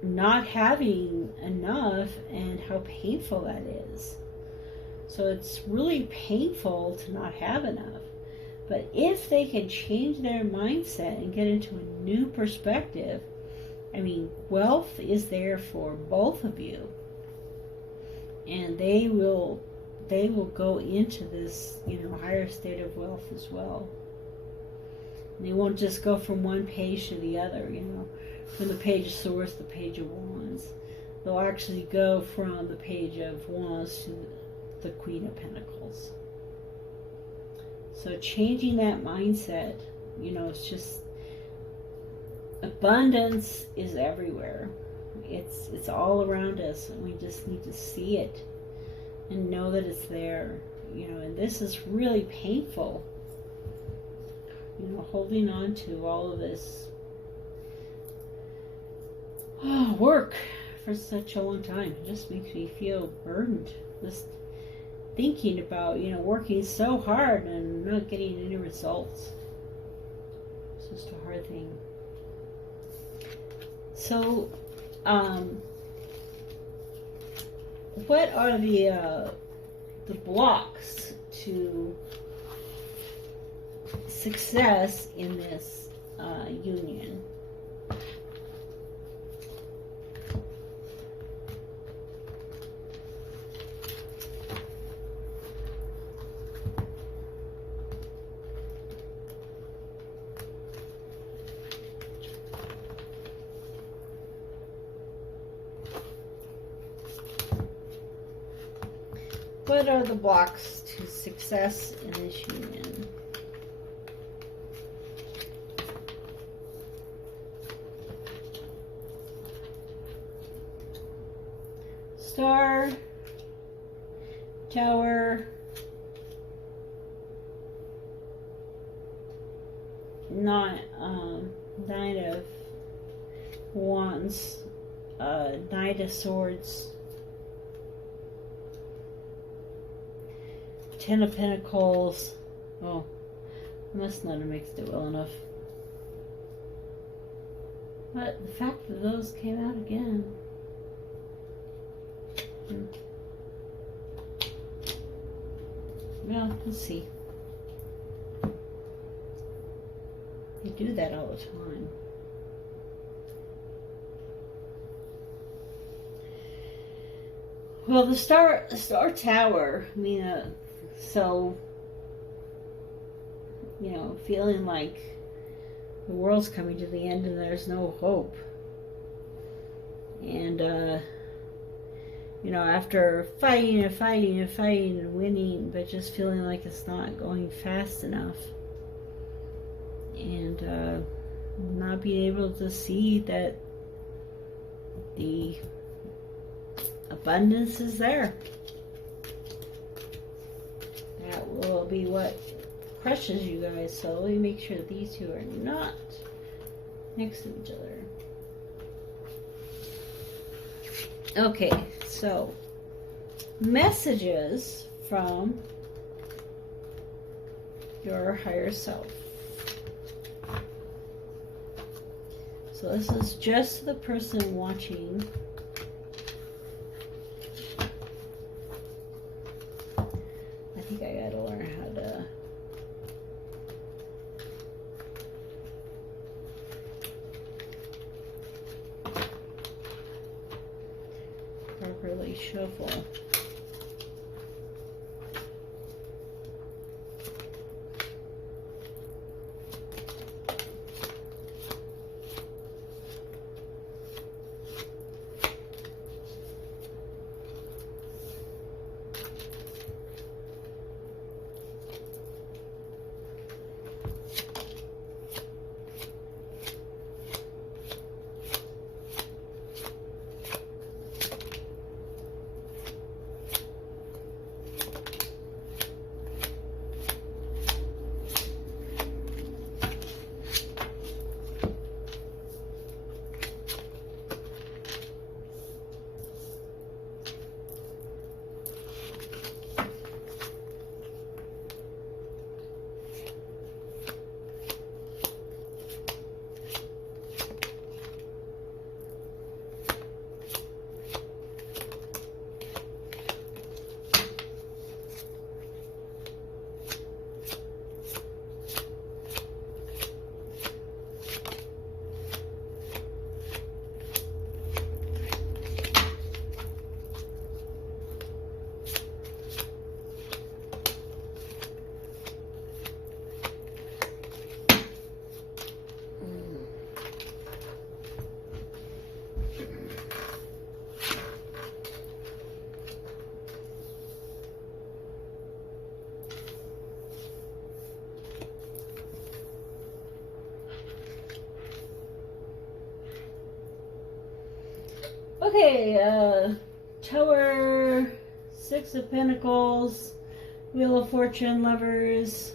not having enough and how painful that is. So it's really painful to not have enough. But if they can change their mindset and get into a new perspective, wealth is there for both of you. And they will go into this, higher state of wealth as well. And they won't just go from one page to the other, from the Page of Swords to the Page of Wands. They'll actually go from the Page of Wands to the Queen of Pentacles. So changing that mindset, it's just, abundance is everywhere. It's all around us, and we just need to see it and know that it's there. And this is really painful. Holding on to all of this work for such a long time. It just makes me feel burdened. Just thinking about, working so hard and not getting any results. It's just a hard thing. So, what are the blocks to success in this union? What are the blocks to success in this union? Star, Tower, Nine of Wands, Knight of Swords, Ten of Pentacles. Oh, I must not have mixed it well enough. But the fact that those came out again. Well, let's see. They do that all the time. Well, the Star Tower, so, feeling like the world's coming to the end and there's no hope. And, after fighting and winning, but just feeling like it's not going fast enough. And not being able to see that the abundance is there. That will be what crushes you guys. So let me make sure that these two are not next to each other. Okay, so messages from your higher self. So this is just the person watching. I think I gotta learn how to properly shuffle. Okay, Tower, Six of Pentacles, Wheel of Fortune, Lovers,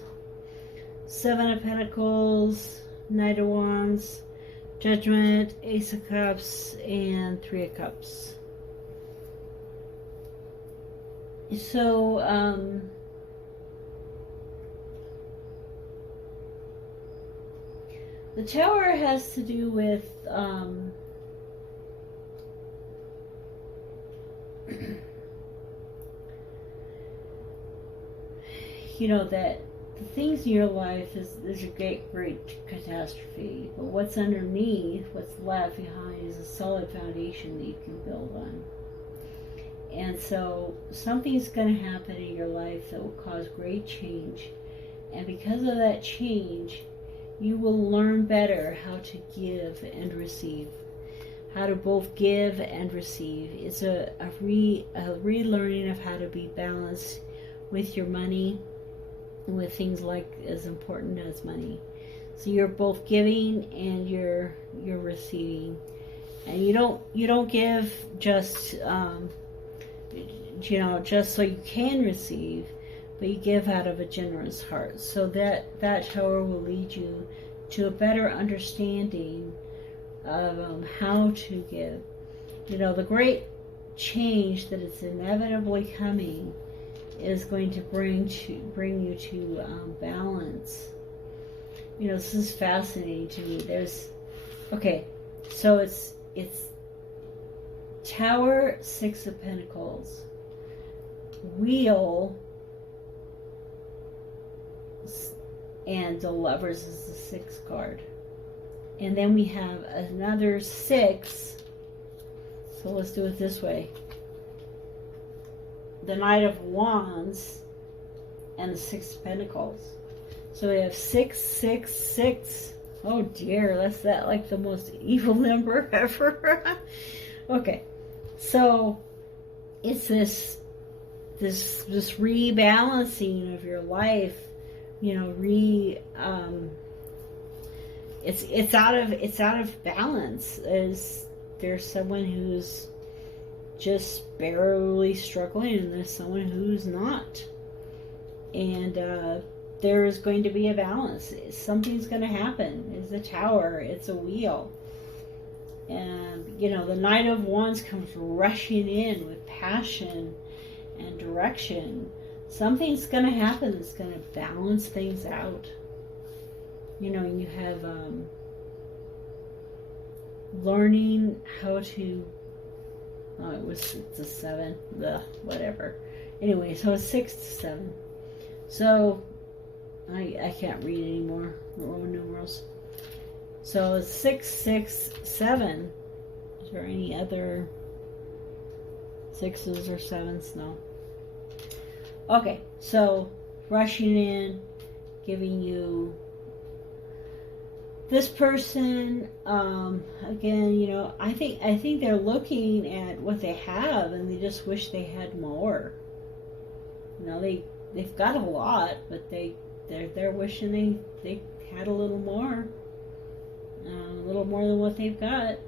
Seven of Pentacles, Knight of Wands, Judgment, Ace of Cups, and Three of Cups. So, the Tower has to do with, you know, that the things in your life is a great catastrophe, but what's underneath, what's left behind, is a solid foundation that you can build on. And so something's going to happen in your life that will cause great change, and because of that change, you will learn better how to give and receive, how to both give and receive. It's a relearning of how to be balanced with your money, with things like as important as money. So you're both giving and you're receiving, and you don't give just just so you can receive, but you give out of a generous heart. So that Tower will lead you to a better understanding of how to give. You know, the great change that is inevitably coming is going to bring you to balance. You know, this is fascinating to me. So it's Tower, Six of Pentacles, Wheel, and the Lovers is the sixth card. And then we have another six. So let's do it this way. The Knight of Wands and the Six of Pentacles. So we have 666. Oh dear, that's like the most evil number ever. Okay, so it's this rebalancing of your life. You know, it's out of balance. There's someone who's just barely struggling, and there's someone who's not, and there is going to be a balance. Something's going to happen. It's a Tower, it's a wheel, and you know, the Knight of Wands comes rushing in with passion and direction. Something's going to happen that's going to balance things out. You know, you have learning how to. Oh, it's a 7. Whatever. Anyway, so it's 6 to 7. So I can't read anymore Roman numerals. So it's 6, 6, 7. Is there any other 6s or 7s? No. Okay, so rushing in, giving you this person, again, you know, I think they're looking at what they have and they just wish they had more. You know, they've got a lot, but they're wishing they had a little more than what they've got.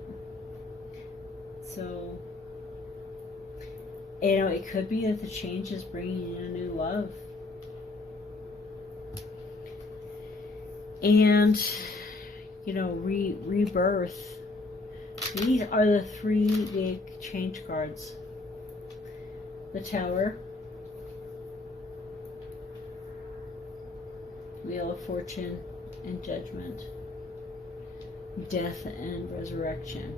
So, you know, it could be that the change is bringing in a new love. And, you know, rebirth. These are the 3 big change cards. The Tower, Wheel of Fortune, and Judgment. Death and resurrection,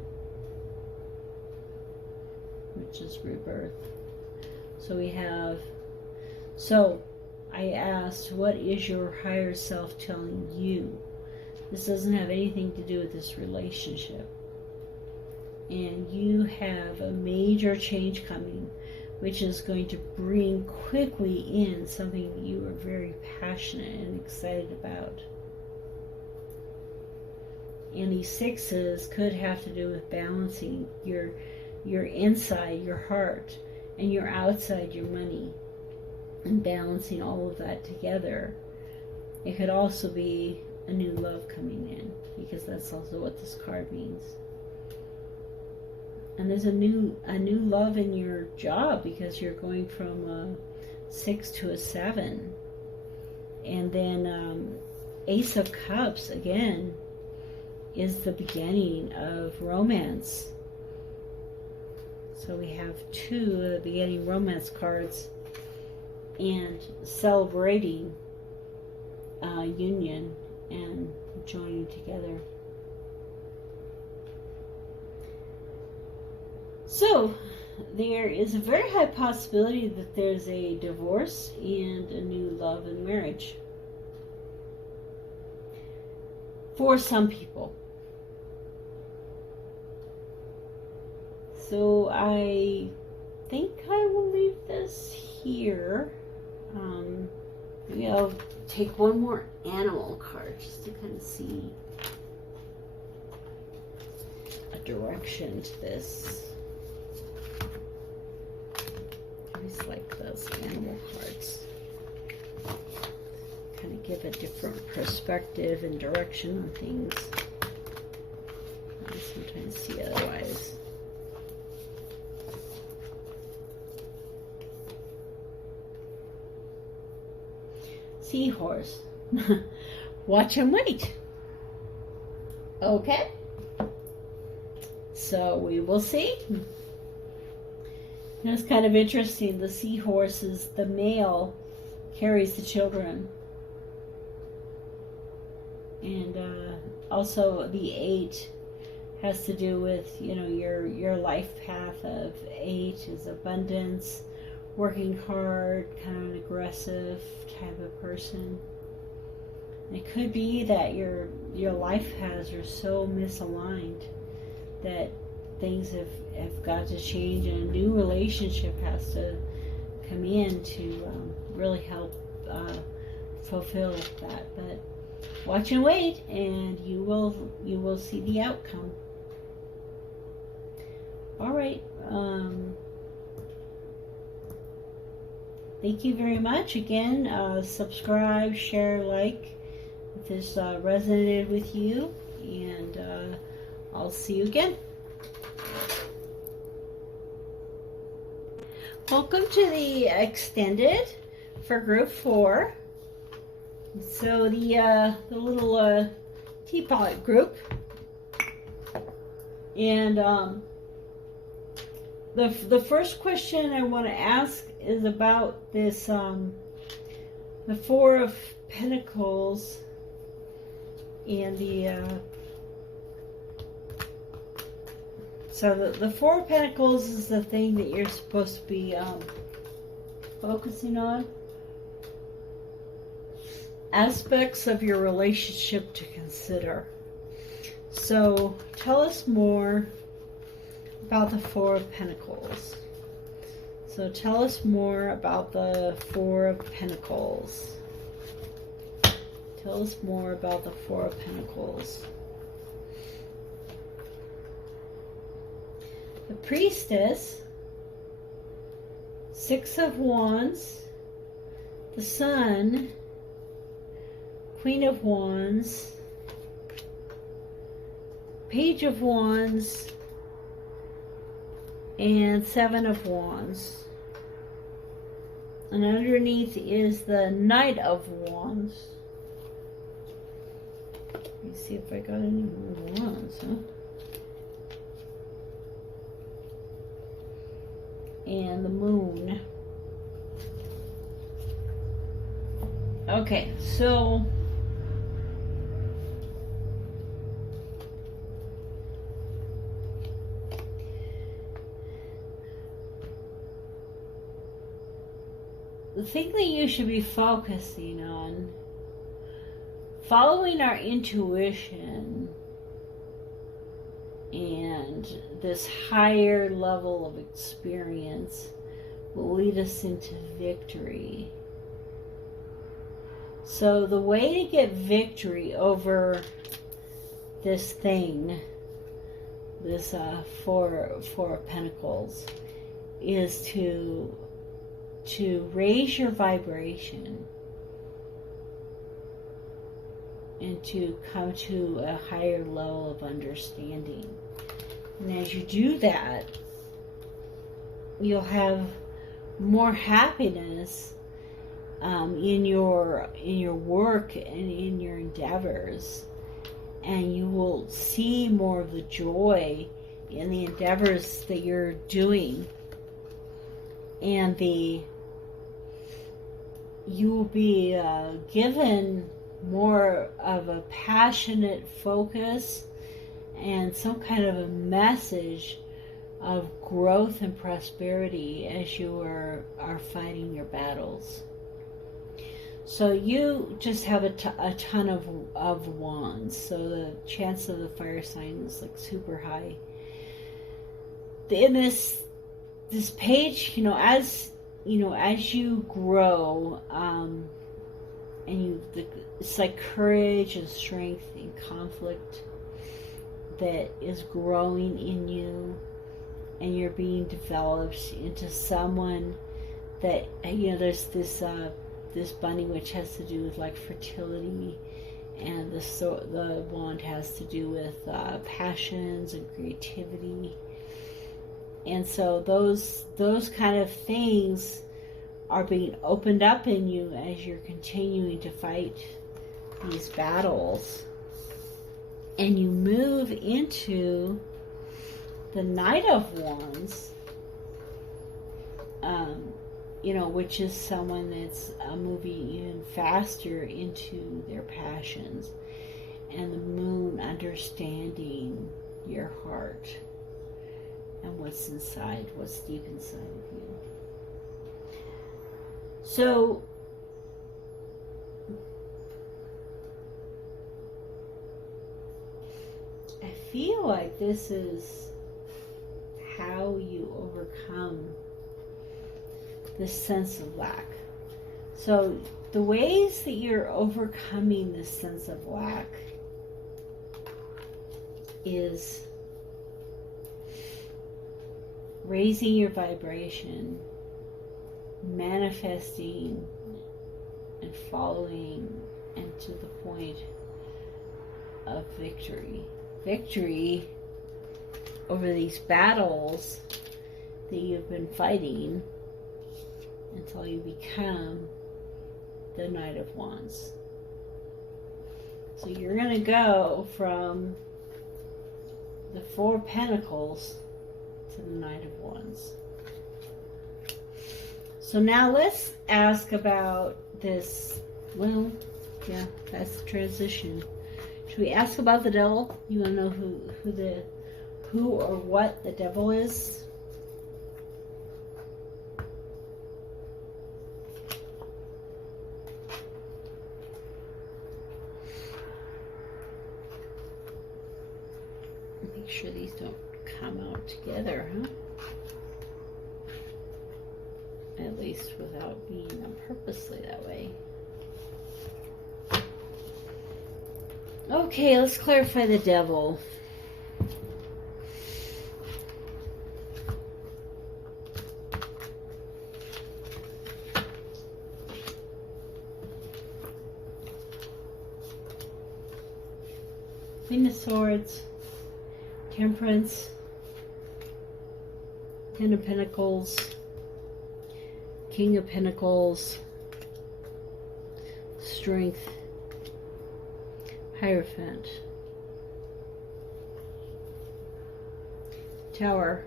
which is rebirth. So we have, so I asked, what is your higher self telling you? This doesn't have anything to do with this relationship. And you have a major change coming, which is going to bring quickly in something that you are very passionate and excited about. And these 6s could have to do with balancing your inside, your heart, and your outside, your money, and balancing all of that together. It could also be a new love coming in, because that's also what this card means. And there's a new love in your job because you're going from a 6 to a 7. And then Ace of Cups, again, is the beginning of romance. So we have 2 of the beginning romance cards, and celebrating union and joining together. So there is a very high possibility that there's a divorce and a new love and marriage for some people. So I think I will leave this here. Maybe I'll take one more animal card just to kind of see a direction to this. I always like those animal cards. Kind of give a different perspective and direction on things. I sometimes see otherwise. Seahorse. Watch and wait. Okay. So we will see. It's kind of interesting. The seahorse is the male, carries the children. And also the 8 has to do with, your life path of 8 is abundance, working hard, kind of an aggressive type of person. And it could be that your life paths are so misaligned that things have got to change, and a new relationship has to come in to really help fulfill that. But watch and wait, and you will see the outcome. All right. Thank you very much. Again, subscribe, share, like if this resonated with you, and I'll see you again. Welcome to the extended for group 4. So the little teapot group, and the first question I want to ask is about this the 4 of Pentacles and so the 4 of Pentacles is the thing that you're supposed to be focusing on. Aspects of your relationship to consider. So tell us more about the 4 of Pentacles. So tell us more about the 4 of Pentacles. Tell us more about the 4 of Pentacles. The Priestess, 6 of Wands, the Sun, Queen of Wands, Page of Wands, and 7 of Wands. And underneath is the Knight of Wands. Let me see if I got any more wands, huh? And the Moon. Okay, so the thing that you should be focusing on, following our intuition and this higher level of experience will lead us into victory. So the way to get victory over this thing, this 4 of Pentacles, is to raise your vibration and to come to a higher level of understanding. And as you do that, you'll have more happiness in your work and in your endeavors, and you will see more of the joy in the endeavors that you're doing, and you will be given more of a passionate focus and some kind of a message of growth and prosperity as you are fighting your battles. So you just have a ton of wands, so the chance of the fire sign is like super high. In this page, as you grow, and it's like courage and strength in conflict that is growing in you, and you're being developed into someone that, there's this bunny which has to do with like fertility, and the wand has to do with passions and creativity. And so those kind of things are being opened up in you as you're continuing to fight these battles. And you move into the Knight of Wands, which is someone that's moving even faster into their passions, and the Moon understanding your heart and what's deep inside of you. So I feel like this is how you overcome this sense of lack. So the ways that you're overcoming this sense of lack is raising your vibration, manifesting and following, and to the point of victory. Victory over these battles that you've been fighting until you become the Knight of Wands. So you're going to go from the Four of Pentacles to the Knight of Wands. So now let's ask about this. Well, yeah, that's the transition. Should we ask about the devil? You want to know who or what the devil is? Make sure these don't come out together, huh? At least without being done purposely that way. Okay, let's clarify the devil. Queen of Swords, Temperance, Ten of Pentacles, King of Pentacles, Strength, Hierophant, Tower,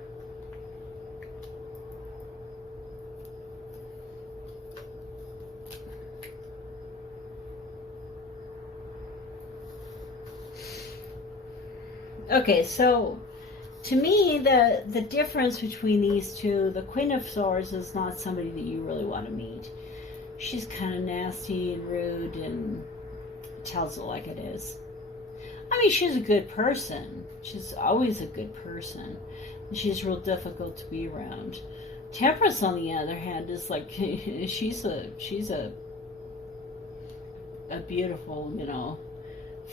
okay, so to me, the difference between these two, the Queen of Swords is not somebody that you really want to meet. She's kind of nasty and rude and tells it like it is. I mean, she's a good person. She's always a good person. And she's real difficult to be around. Temperance, on the other hand, is like she's a beautiful,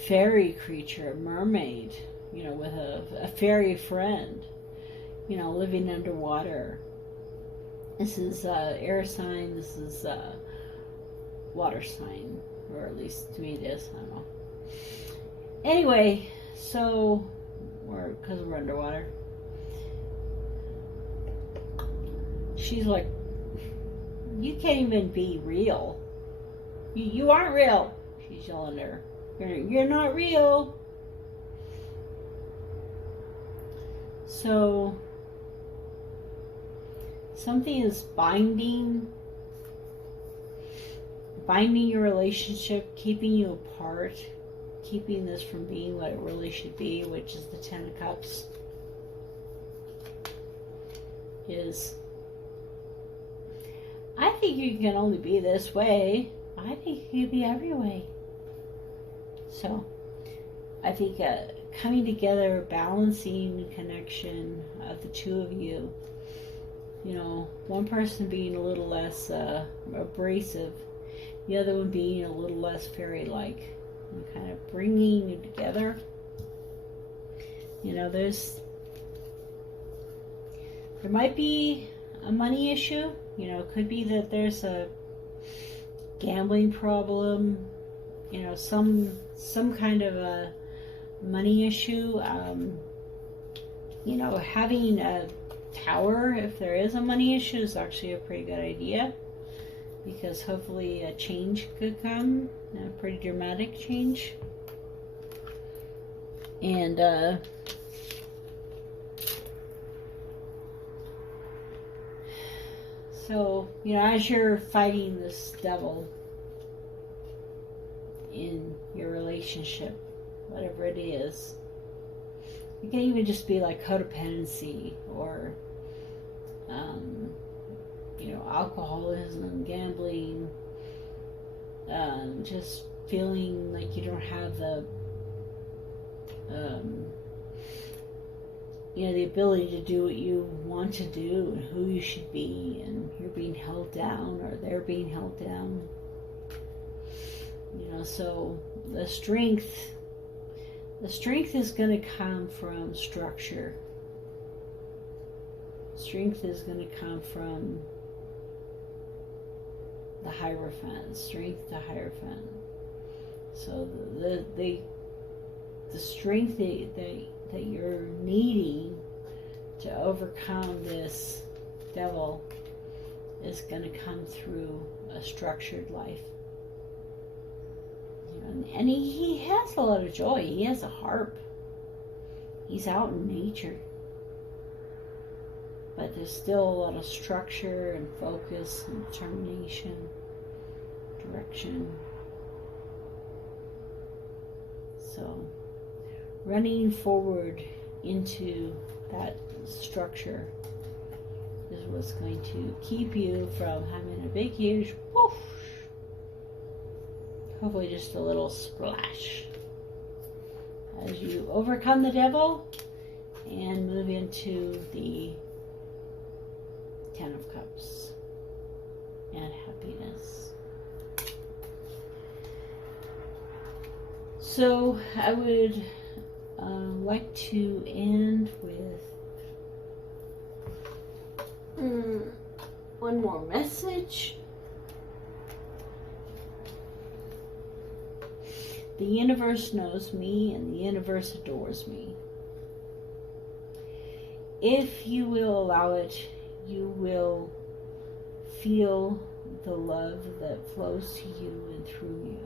fairy creature, a mermaid, with a fairy friend, living underwater. This is air sign. This is water sign, or at least to me it is. I don't know. Anyway, so because we're underwater. she's like, you can't even be real. You aren't real. She's yelling at her. You're not real. So something is binding your relationship, keeping you apart, keeping this from being what it really should be, which is the Ten of Cups. I think you can only be this way. I think you can be every way. So I think coming together, balancing connection of the two of you, one person being a little less abrasive, the other one being a little less fairy-like, and kind of bringing you together. There might be a money issue. It could be that there's a gambling problem, some kind of a money issue. Having a tower, if there is a money issue, is actually a pretty good idea, because hopefully a change could come, a pretty dramatic change. And so, as you're fighting this devil in your relationship, whatever it is, it can even just be like codependency or, alcoholism, gambling, just feeling like you don't have the ability to do what you want to do and who you should be, and you're being held down or they're being held down. So the strength is going to come from structure. Strength is going to come from the Hierophant, strength to Hierophant. So the strength that you're needing to overcome this devil is going to come through a structured life. And he has a lot of joy. He has a harp. He's out in nature. But there's still a lot of structure and focus and determination, direction. So running forward into that structure is what's going to keep you from having a big, huge whoosh. Hopefully just a little splash as you overcome the devil and move into the Ten of Cups and happiness. So I would like to end with one more message. The universe knows me and the universe adores me. If you will allow it, you will feel the love that flows to you and through you.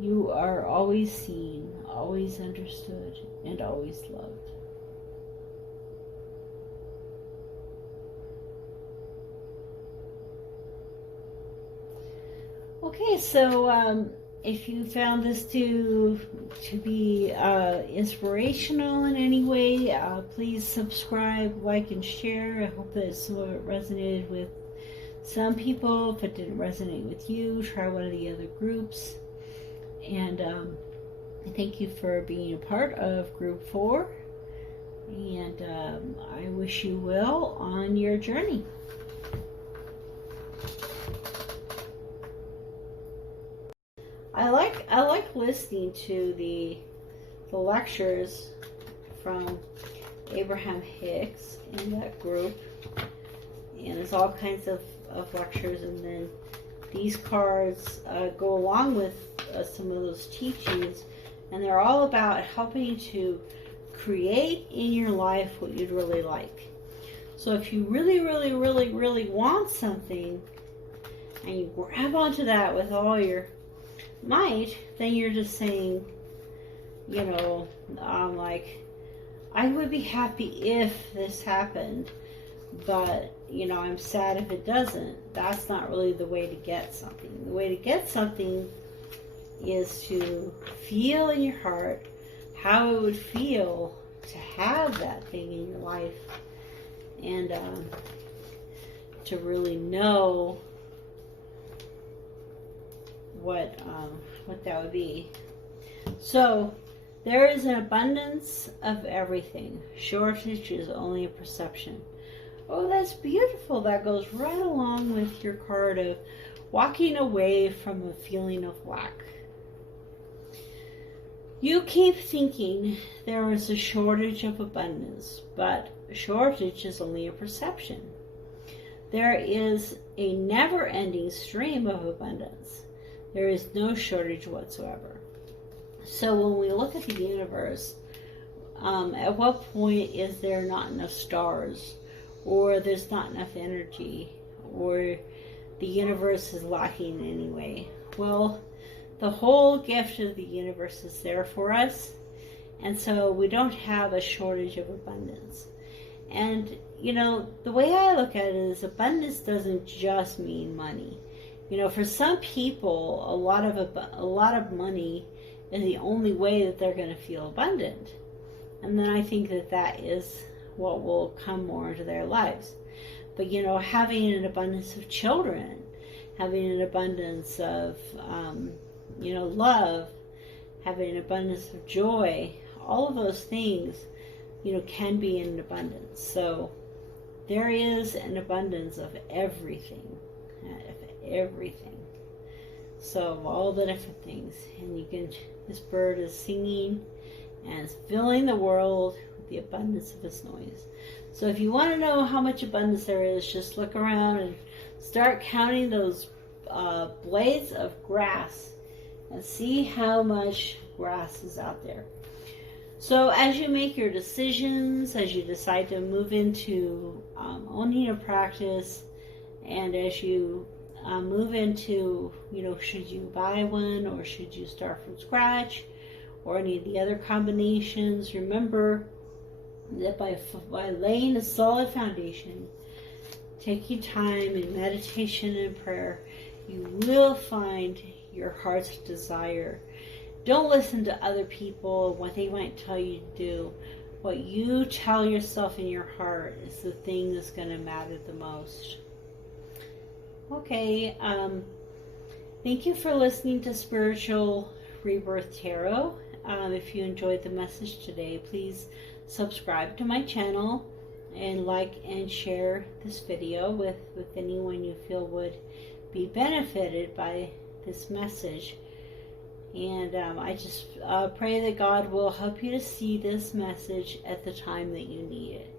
You are always seen, always understood, and always loved. Okay, so if you found this to be inspirational in any way, please subscribe, like, and share. I hope that some of it resonated with some people. If it didn't resonate with you, try one of the other groups. And thank you for being a part of Group 4. And I wish you well on your journey. I like listening to the lectures from Abraham Hicks in that group, and there's all kinds of lectures, and then these cards go along with some of those teachings, and they're all about helping you to create in your life what you'd really like. So if you really, really, really, really want something, and you grab onto that with all your might, then you're just saying, you know, like, I would be happy if this happened, but, you know, I'm sad if it doesn't. That's not really the way to get something. The way to get something is to feel in your heart how it would feel to have that thing in your life, and to really know what that would be. So there is an abundance of everything. Shortage is only a perception. Oh, that's beautiful. That goes right along with your card of walking away from a feeling of lack. You keep thinking there is a shortage of abundance, but a shortage is only a perception. There is a never-ending stream of abundance. There is no shortage whatsoever. So when we look at the universe, at what point is there not enough stars, or there's not enough energy, or the universe is lacking in any way? Well, the whole gift of the universe is there for us, and so we don't have a shortage of abundance. And, you know, the way I look at it is abundance doesn't just mean money. You know, for some people, a lot of money is the only way that they're going to feel abundant. And then I think that is what will come more into their lives. But, you know, having an abundance of children, having an abundance of, you know, love, having an abundance of joy, all of those things, you know, can be in abundance. So there is an abundance of everything. So all the different things. And you can, this bird is singing and it's filling the world with the abundance of its noise. So if you want to know how much abundance there is, just look around and start counting those blades of grass and see how much grass is out there. So as you make your decisions, as you decide to move into owning a practice, and as you move into, you know, should you buy one or should you start from scratch or any of the other combinations, remember that by laying a solid foundation, taking time in meditation and prayer, you will find your heart's desire. Don't listen to other people, what they might tell you to do. What you tell yourself in your heart is the thing that's going to matter the most. Okay, thank you for listening to Spiritual Rebirth Tarot. If you enjoyed the message today, please subscribe to my channel and like and share this video with anyone you feel would be benefited by this message. And I just pray that God will help you to see this message at the time that you need it.